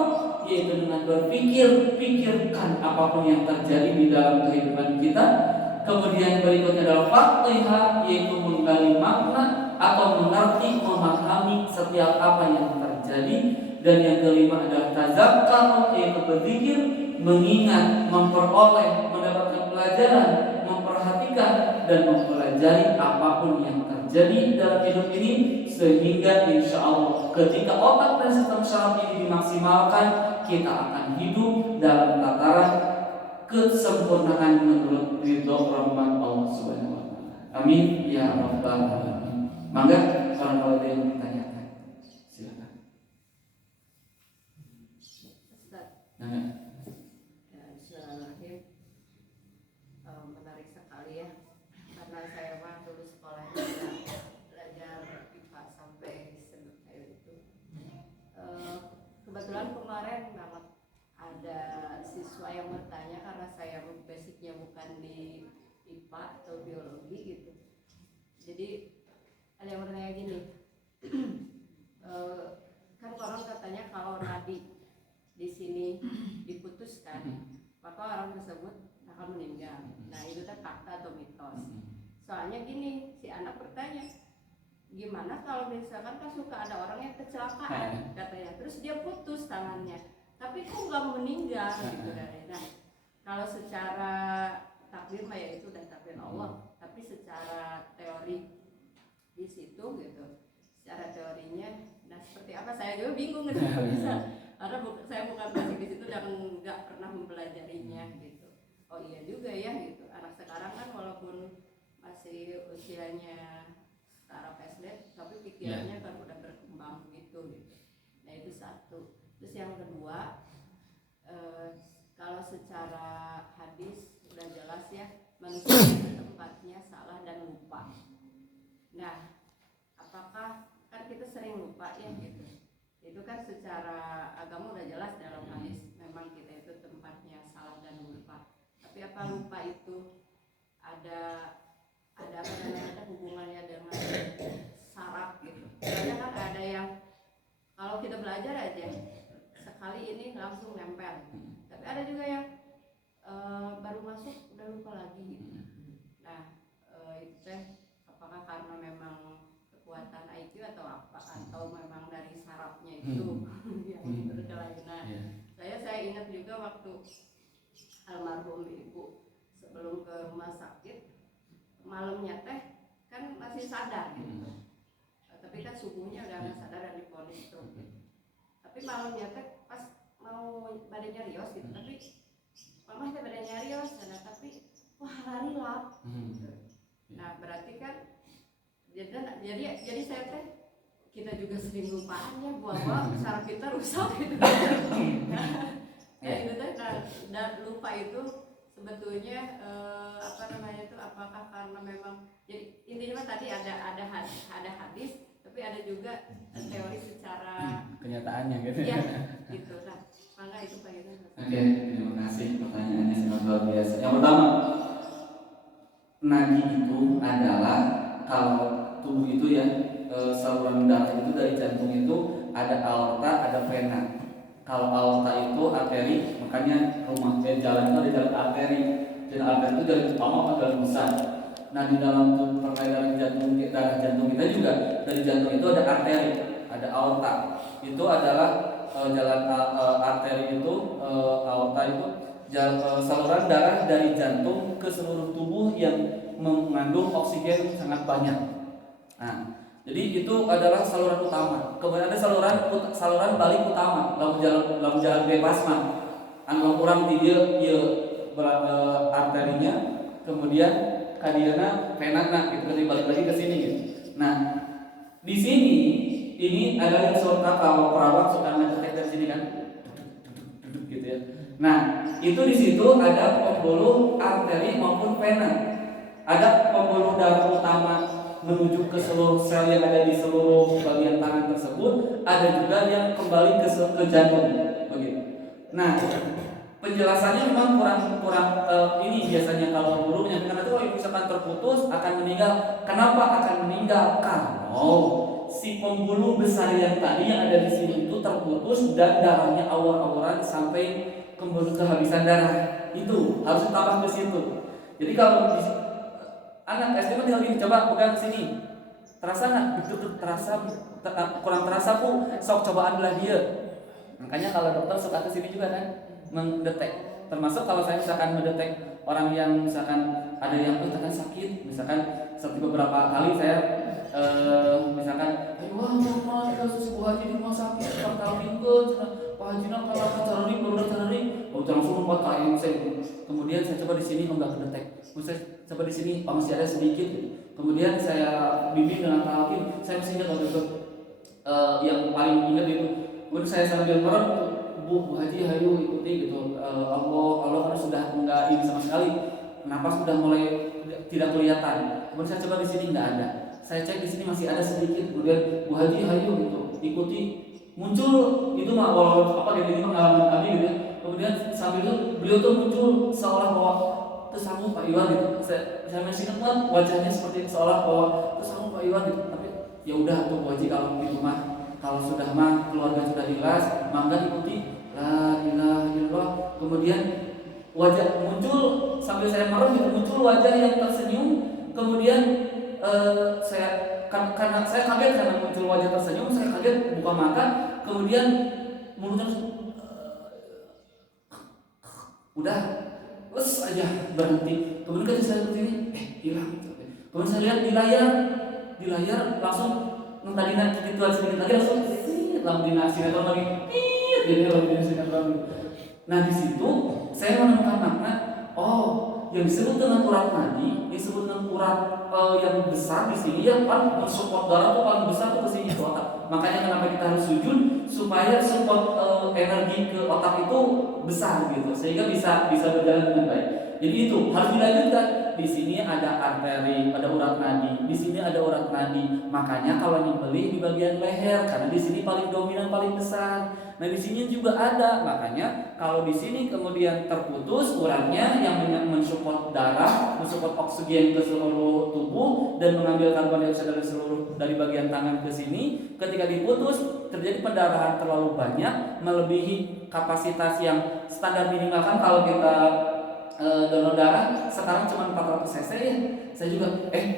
yaitu dengan berpikir, pikirkan apapun yang terjadi di dalam kehidupan kita. Kemudian berikutnya adalah fathihah, yaitu menggali makna atau mengerti, memahami setiap apa yang terjadi. Dan yang kelima adalah tazakkar, yaitu berzikir, mengingat, memperoleh, mendapatkan pelajaran, memperhatikan dan mempelajari apapun yang terjadi dalam hidup ini, sehingga insya Allah ketika otak dan sistem syaraf ini dimaksimalkan, kita akan hidup dalam tataran kesempurnaan menurut ridho rahmat Allah Subhanahu wa taala. Amin ya rabbal alamin. Mangga kalau ada yang ditanyakan, silakan. Bismillahirrahmanirrahim. Menarik sekali ya, karena saya mah dulu sekolahnya belajar IPA sampai kayak itu. Kebetulan kemarin banget ada siswa yang bertanya, karena saya basicnya bukan di IPA atau biologi gitu. Jadi ada yang bertanya gini, kan orang katanya kalau nadi di sini diputuskan, maka orang tersebut akan meninggal. Nah itu kan fakta atau mitos. Soalnya gini, si anak bertanya, gimana kalau misalkan kan suka ada orang yang kecelakaan katanya, terus dia putus tangannya, tapi kok nggak meninggal gitu kan. Nah kalau secara takdir mah ya itu udah takdir Allah, tapi secara teori di situ gitu, secara teorinya, nah seperti apa saya juga bingung gitu bisa, karena saya bukan belajar di situ dan nggak pernah mempelajarinya gitu. Oh iya juga ya gitu, anak sekarang kan walaupun masih usianya setara SD, tapi pikirannya kan udah berkembang gitu. Nah itu satu. Terus yang kedua, kalau secara hadis udah jelas ya, manusia itu tempatnya salah dan lupa. Nah, apakah kan kita sering lupa ya gitu. Itu kan secara agama udah jelas dalam hadis, memang kita itu tempatnya salah dan lupa. Tapi apa lupa itu ada apa namanya, ada hubungannya dengan saraf gitu. Karena kan ada yang kalau kita belajar aja sekali ini langsung nempel. Tapi ada juga yang baru masuk udah lupa lagi gitu. Nah, itu teh apakah karena memang kekuatan IQ atau apa, atau memang dari sarafnya itu yang berkelainan. Saya ingat juga waktu almarhum ibu sebelum ke rumah sakit, malamnya teh kan masih sadar gitu, tapi kan subuhnya udah nggak sadar dan diponis itu. Tapi malamnya teh pas mau badannya rios gitu, tapi mama teh badannya rios, tapi wah lari lap. Nah berarti kan jadi saya teh, kita juga sering lupaan ya, bahwa saraf kita rusak gitu. Itu teh dan lupa itu sebetulnya apa namanya itu, apakah karena memang, jadi intinya tadi ada hadis, tapi ada juga teori secara kenyataannya gitu. Ya, gitu. Nah, maka itu Pak Yunus. Oke, terima kasih, pertanyaannya sangat luar biasa. Yang pertama, nadi itu adalah kalau tubuh itu ya, saluran darah itu dari jantung itu ada aorta, ada vena. Kalau aorta itu arteri, makanya rumah jalan itu ada jalan arteri. Jalan arteri itu jalan utama atau jalan besar. Nah di dalam peredaran darah jantung kita juga, dari jantung itu ada arteri, ada aorta. Itu adalah jalan arteri itu, aorta itu saluran darah dari jantung ke seluruh tubuh yang mengandung oksigen sangat banyak. Nah, Jadi itu adalah saluran utama. Kemudian ada saluran balik utama. Lalu jalan bebas mah. Anu urang di dieu arterinya, kemudian kadiana venana gitu, balik lagi ke sini gitu. Nah, di sini ini ada yang suka kalau perawat suka ngedetek dari sini kan, gitu ya. Nah, itu di situ ada pembuluh arteri maupun vena. Ada pembuluh darah utama menuju ke seluruh sel yang ada di seluruh bagian tangan tersebut. Ada juga yang kembali ke jantung, begitu. Nah, penjelasannya memang kurang ini biasanya kalau guru menyampaikan itu kalau misalkan terputus akan meninggal. Kenapa akan meninggal? Kalau si pembuluh besar yang tadi yang ada di sini itu terputus dan darahnya awar-awaran sampai kehabisan darah, itu harus ditambah ke situ. Jadi kalau anak SD mah tinggal gini, coba pegang sini, terasa nggak? Betul terasa, kurang terasa bu, sok cobaan belah dia. Makanya kalau dokter suka ke sini juga kan, mendetek. Termasuk kalau saya misalkan mendetek orang yang misalkan ada yang tekan sakit, misalkan seperti beberapa kali saya misalkan, ayo wah kasus Bu Haji di rumah sakit, kalau minggu, Pak Haji nak kalau cari baru cari, langsung 4 kali saya. Kemudian saya coba di sini enggak mendetek, saya coba di sini masih ada sedikit. Kemudian saya bimbing dengan talqin, saya masih ingat waktu itu yang paling ingat itu. Kemudian saya sambil merem, Bu Haji hayu ikuti gitu. Allah kan sudah enggak ini sama sekali. Napas sudah mulai tidak kelihatan. Kemudian saya coba di sini enggak ada. Saya cek di sini masih ada sedikit. Kemudian Bu Haji hayu gitu, ikuti. Muncul itu mah walau apa dari ini pengalaman kami gitu. Kemudian sambil itu beliau tuh muncul seolah bahwa tersambung Pak Iwan gitu. Saya masih ingat wajahnya seperti seolah bahwa tersambung Pak Iwan gitu. Tapi ya udah tuh Bu Haji kalau gitu mah. Kalau sudah mah keluarga sudah jelas, mangga ikuti la ilaha illallah. Kemudian wajah muncul sambil saya merem gitu, muncul wajah yang tersenyum. Kemudian karena saya kaget karena muncul wajah tersenyum, saya kaget buka mata. Kemudian mulutnya udah terus aja berhenti. Kemudian kan saya seperti ini, hilang. Kemudian saya lihat di layar langsung tadi nanti itu sedikit lagi langsung lampu sinetron lagi, jadi lampu sinetron. Nah di situ saya menemukan makna, yang disebut dengan urat nadi, disebut dengan urat yang besar di sini yang kan mensupport darah tuh paling besar tuh ke sini ke otak. Makanya kenapa kita harus sujud supaya support energi ke otak itu besar gitu, sehingga bisa berjalan dengan baik. Jadi itu harus dilanjutkan. Di sini ada arteri, ada urat nadi, di sini ada urat nadi. Makanya kalau nyembelih di bagian leher karena di sini paling dominan, paling besar. Nah di sini juga ada. Makanya kalau di sini kemudian terputus uratnya yang mensupport darah, mensupport oksigen ke seluruh tubuh dan mengambil karbon dioksida dari bagian tangan ke sini. Ketika diputus terjadi pendarahan terlalu banyak, melebihi kapasitas yang standar minimal. Kan kalau kita donor darah sekarang cuma 400 cc ya. Saya juga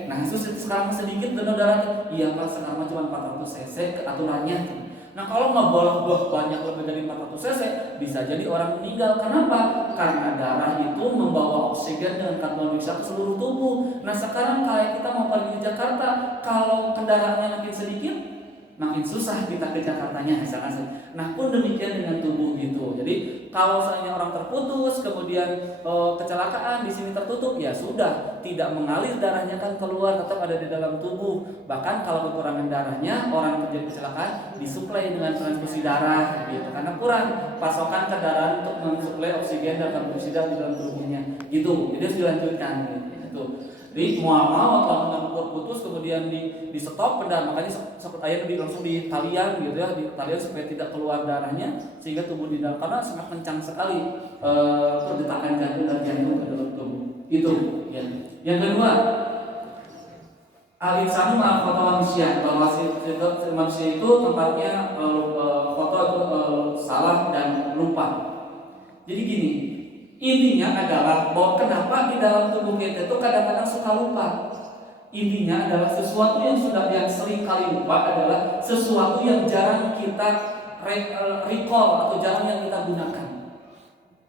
nah itu sekarang sedikit donor darah. Iya Pak, sekarang cuma 400 cc aturannya. Nah kalau ngebolak banyak lebih dari 400 cc bisa jadi orang meninggal. Kenapa? Karena darah itu membawa oksigen dengan karbon dioksida ke seluruh tubuh. Nah sekarang kayak kita mau pergi ke Jakarta, kalau kendaraannya makin sedikit makin susah kita ke Jakartanya misalkan. Nah pun demikian dengan tubuh gitu. Jadi kalau misalnya orang terputus kemudian kecelakaan di sini tertutup, ya sudah tidak mengalir darahnya kan keluar, tetap ada di dalam tubuh. Bahkan kalau kekurangan darahnya orang terjadi kecelakaan disuplai dengan transfusi darah gitu karena kurang pasokan ke darah untuk mensuplai oksigen dan karbon dioksida di dalam tubuhnya. Itu jadi harus dilanjutkan gitu. Jadi muamal atau putus kemudian di stop pendarahan, makanya ayat langsung di talian gitu ya, di talian supaya tidak keluar darahnya sehingga tubuh di dalam, karena sangat kencang sekali pergetakan jantung dan jantung ke dalam tubuh. Itu ya. Yang kedua, al-insanu ma'al foto manusia. Bahwa manusia itu tempatnya foto itu salah dan lupa. Jadi gini, intinya adalah bahwa kenapa di dalam tubuh kita itu kadang-kadang suka lupa. Intinya adalah sesuatu yang sering kali lupa adalah sesuatu yang jarang kita recall atau jarang yang kita gunakan.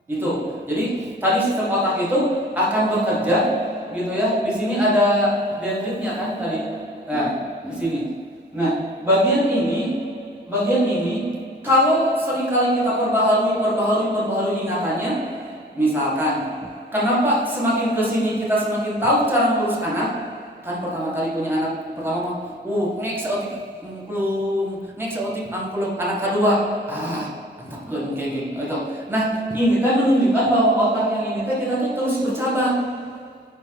Itu. Jadi tadi sistem otak itu akan bekerja gitu ya. Di sini ada dendritnya kan tadi. Nah, di sini. Nah, bagian ini kalau seringkali kita perbaharui ingatannya, misalkan, kenapa semakin kesini kita semakin tahu cara mengurus anak? Kan pertama kali punya anak pertama, nek seotik angkulum anak kedua, mantap kayak gitu. Nah, ini kan menunjukkan bahwa otak yang ini kita tuh terus bercabang,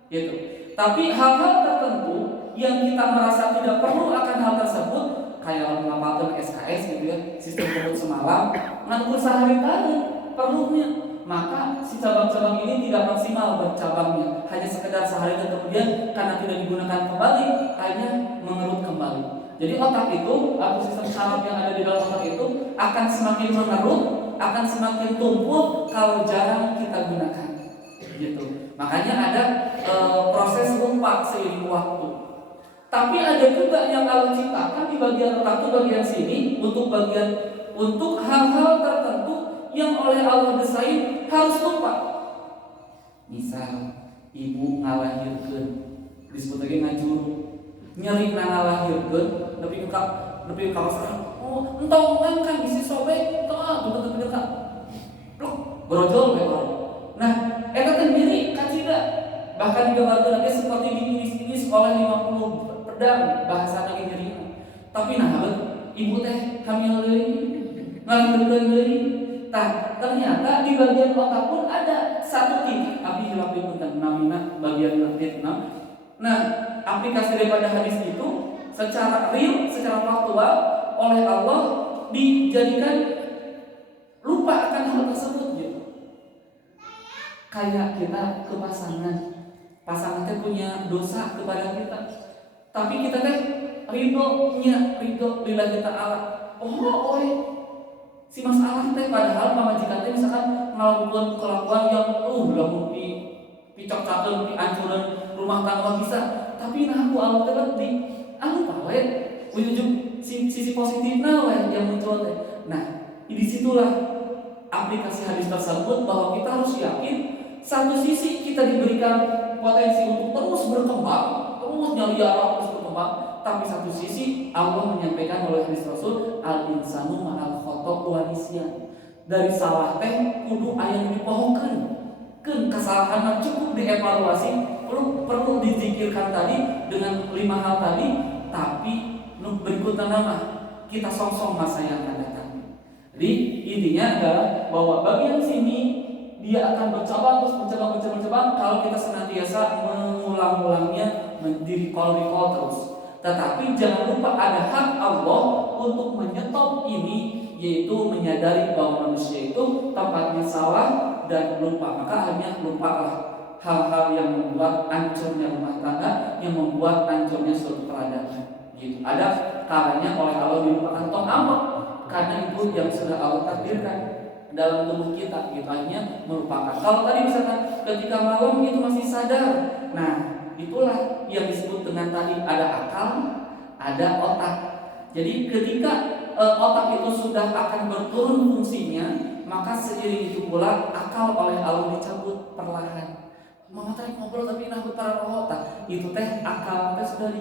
gitu. Tapi hal-hal tertentu yang kita merasa tidak perlu akan hal tersebut, kayak mengamalkan SKS gitu ya, sistem kebut semalam, ngatur sehari-hari perlunya, maka si cabang-cabang ini tidak maksimal bercabangnya, hanya sekedar sehari dan kemudian karena tidak digunakan kembali, akhirnya mengerut kembali. Jadi otak itu atau sistem saraf yang ada di dalam otak itu akan semakin mengerut, akan semakin tumpul kalau jarang kita gunakan, gitu. Makanya ada proses lupa seiring waktu. Tapi ada juga yang Allah ciptakan di bagian otak itu bagian sini untuk hal-hal tertentu yang oleh Allah desain harus lupa. Misal ibu ngalahirkeun disebut lagi ngajuru, nyeri ngalahirkeun tapi ka entong kan bisi sobek tah betul-betul ka. Brojol we orang. Nah, eta teh nyeri kacida. Bahkan digambarkan lagi seperti di sekolah 50 pedang bahasa lagi nyeri. Tapi nah ibu teh hamil deui, ngalahirkeun deui. Tah, ternyata di bagian otak pun ada satu titik abi hilapkeun tentang namina bagian titik 6. Nah, aplikasi daripada hadis itu secara real, secara faktual oleh Allah dijadikan lupa akan hal tersebut gitu. Kayak kita ke pasangan teh punya dosa kepada kita, tapi kita teh ridho lillahi ta'ala. Si masalah teh padahal pamajikan teh misalkan melakukan kelakuan yang lamun picok-cakeun piancureun rumah tangga bisa, tapi nah aku Allah teh di pawe ujug sisi positifna we yang muncul teh. Nah, disitulah aplikasi hadis tersebut bahwa kita harus yakin satu sisi kita diberikan potensi untuk terus berkembang, terus nyaliara, terus berkembang, tapi satu sisi Allah menyampaikan oleh hadis Rasul al-insanu ma'al khoto' wa nisyan. Dari salah teh kudu aya nu dipohokeun. Keun kesalahan cukup dievaluasi, perlu dizikirkan tadi dengan 5 hal tadi, tapi nu berikutnya nama kita songsong masa yang akan datang. Jadi intinya adalah bahwa bagian sini dia akan bercabang kalau kita senantiasa mengulang-ulangnya, recall terus. Tetapi jangan lupa ada hak Allah untuk menyetop ini, yaitu menyadari bahwa manusia itu tempatnya salah dan lupa. Maka akhirnya lupalah hal-hal yang membuat hancurnya rumah tangga, yang membuat hancurnya suatu peradaban. Gitu. Ada kalanya oleh Allah dilupakan tong ampek, karena itu yang sudah Allah takdirkan dalam tubuh kita, gitu hanya merupakan. Kalau tadi misalkan ketika malam itu masih sadar, nah itulah yang disebut dengan tadi ada akal, ada otak. Jadi ketika otak itu sudah akan berturun fungsinya, maka seiring itu pula akal oleh Allah dicabut perlahan. Mama tadi ngobrol tapi nah putaran otak, itu teh akal teh sudah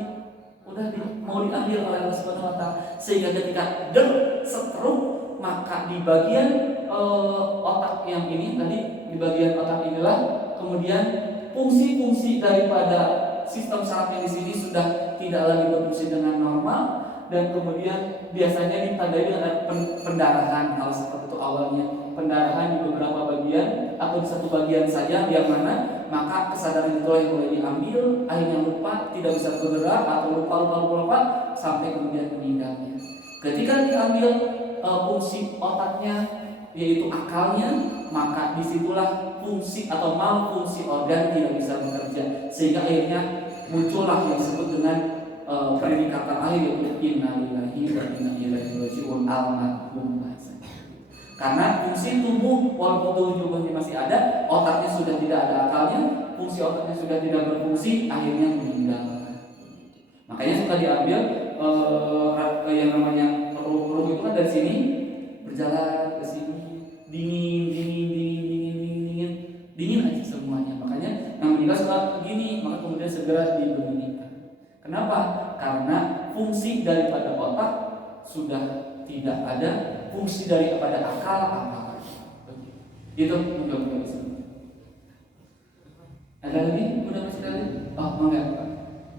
mau diambil oleh Allah Subhanahu wa taala, sehingga ketika setruk, maka di bagian otak yang ini tadi, di bagian otak inilah kemudian fungsi-fungsi daripada sistem saraf yang di sini sudah tidak lagi berfungsi dengan normal, dan kemudian biasanya ditandai dengan pendarahan. Kalau seperti itu awalnya pendarahan di beberapa bagian atau di satu bagian saja yang mana, maka kesadaran itu yang mulai diambil, akhirnya lupa, tidak bisa bergerak atau lupa sampai kemudian meninggalnya. Ketika diambil fungsi otaknya yaitu akalnya, maka disitulah fungsi atau malfungsi organ tidak bisa bekerja, sehingga akhirnya muncullah yang disebut dengan predikat terakhir yaitu innalillahi wa inna ilaihi raji'un almarhum. Karena fungsi tubuh walaupun tubuh juga masih ada, otaknya sudah tidak ada akalnya, fungsi otaknya sudah tidak berfungsi, akhirnya meninggal. Makanya suka diambil yang namanya ruh itu kan dari sini berjalan ke sini, dingin aja semuanya. Makanya yang meninggal suka begini, maka kemudian segera dibeginikan. Kenapa? Karena fungsi daripada otak sudah tidak ada, fungsi daripada akal apa lagi. Itu mungkin bisa. Ada lagi? Udah masih ada lagi? Oh, enggak.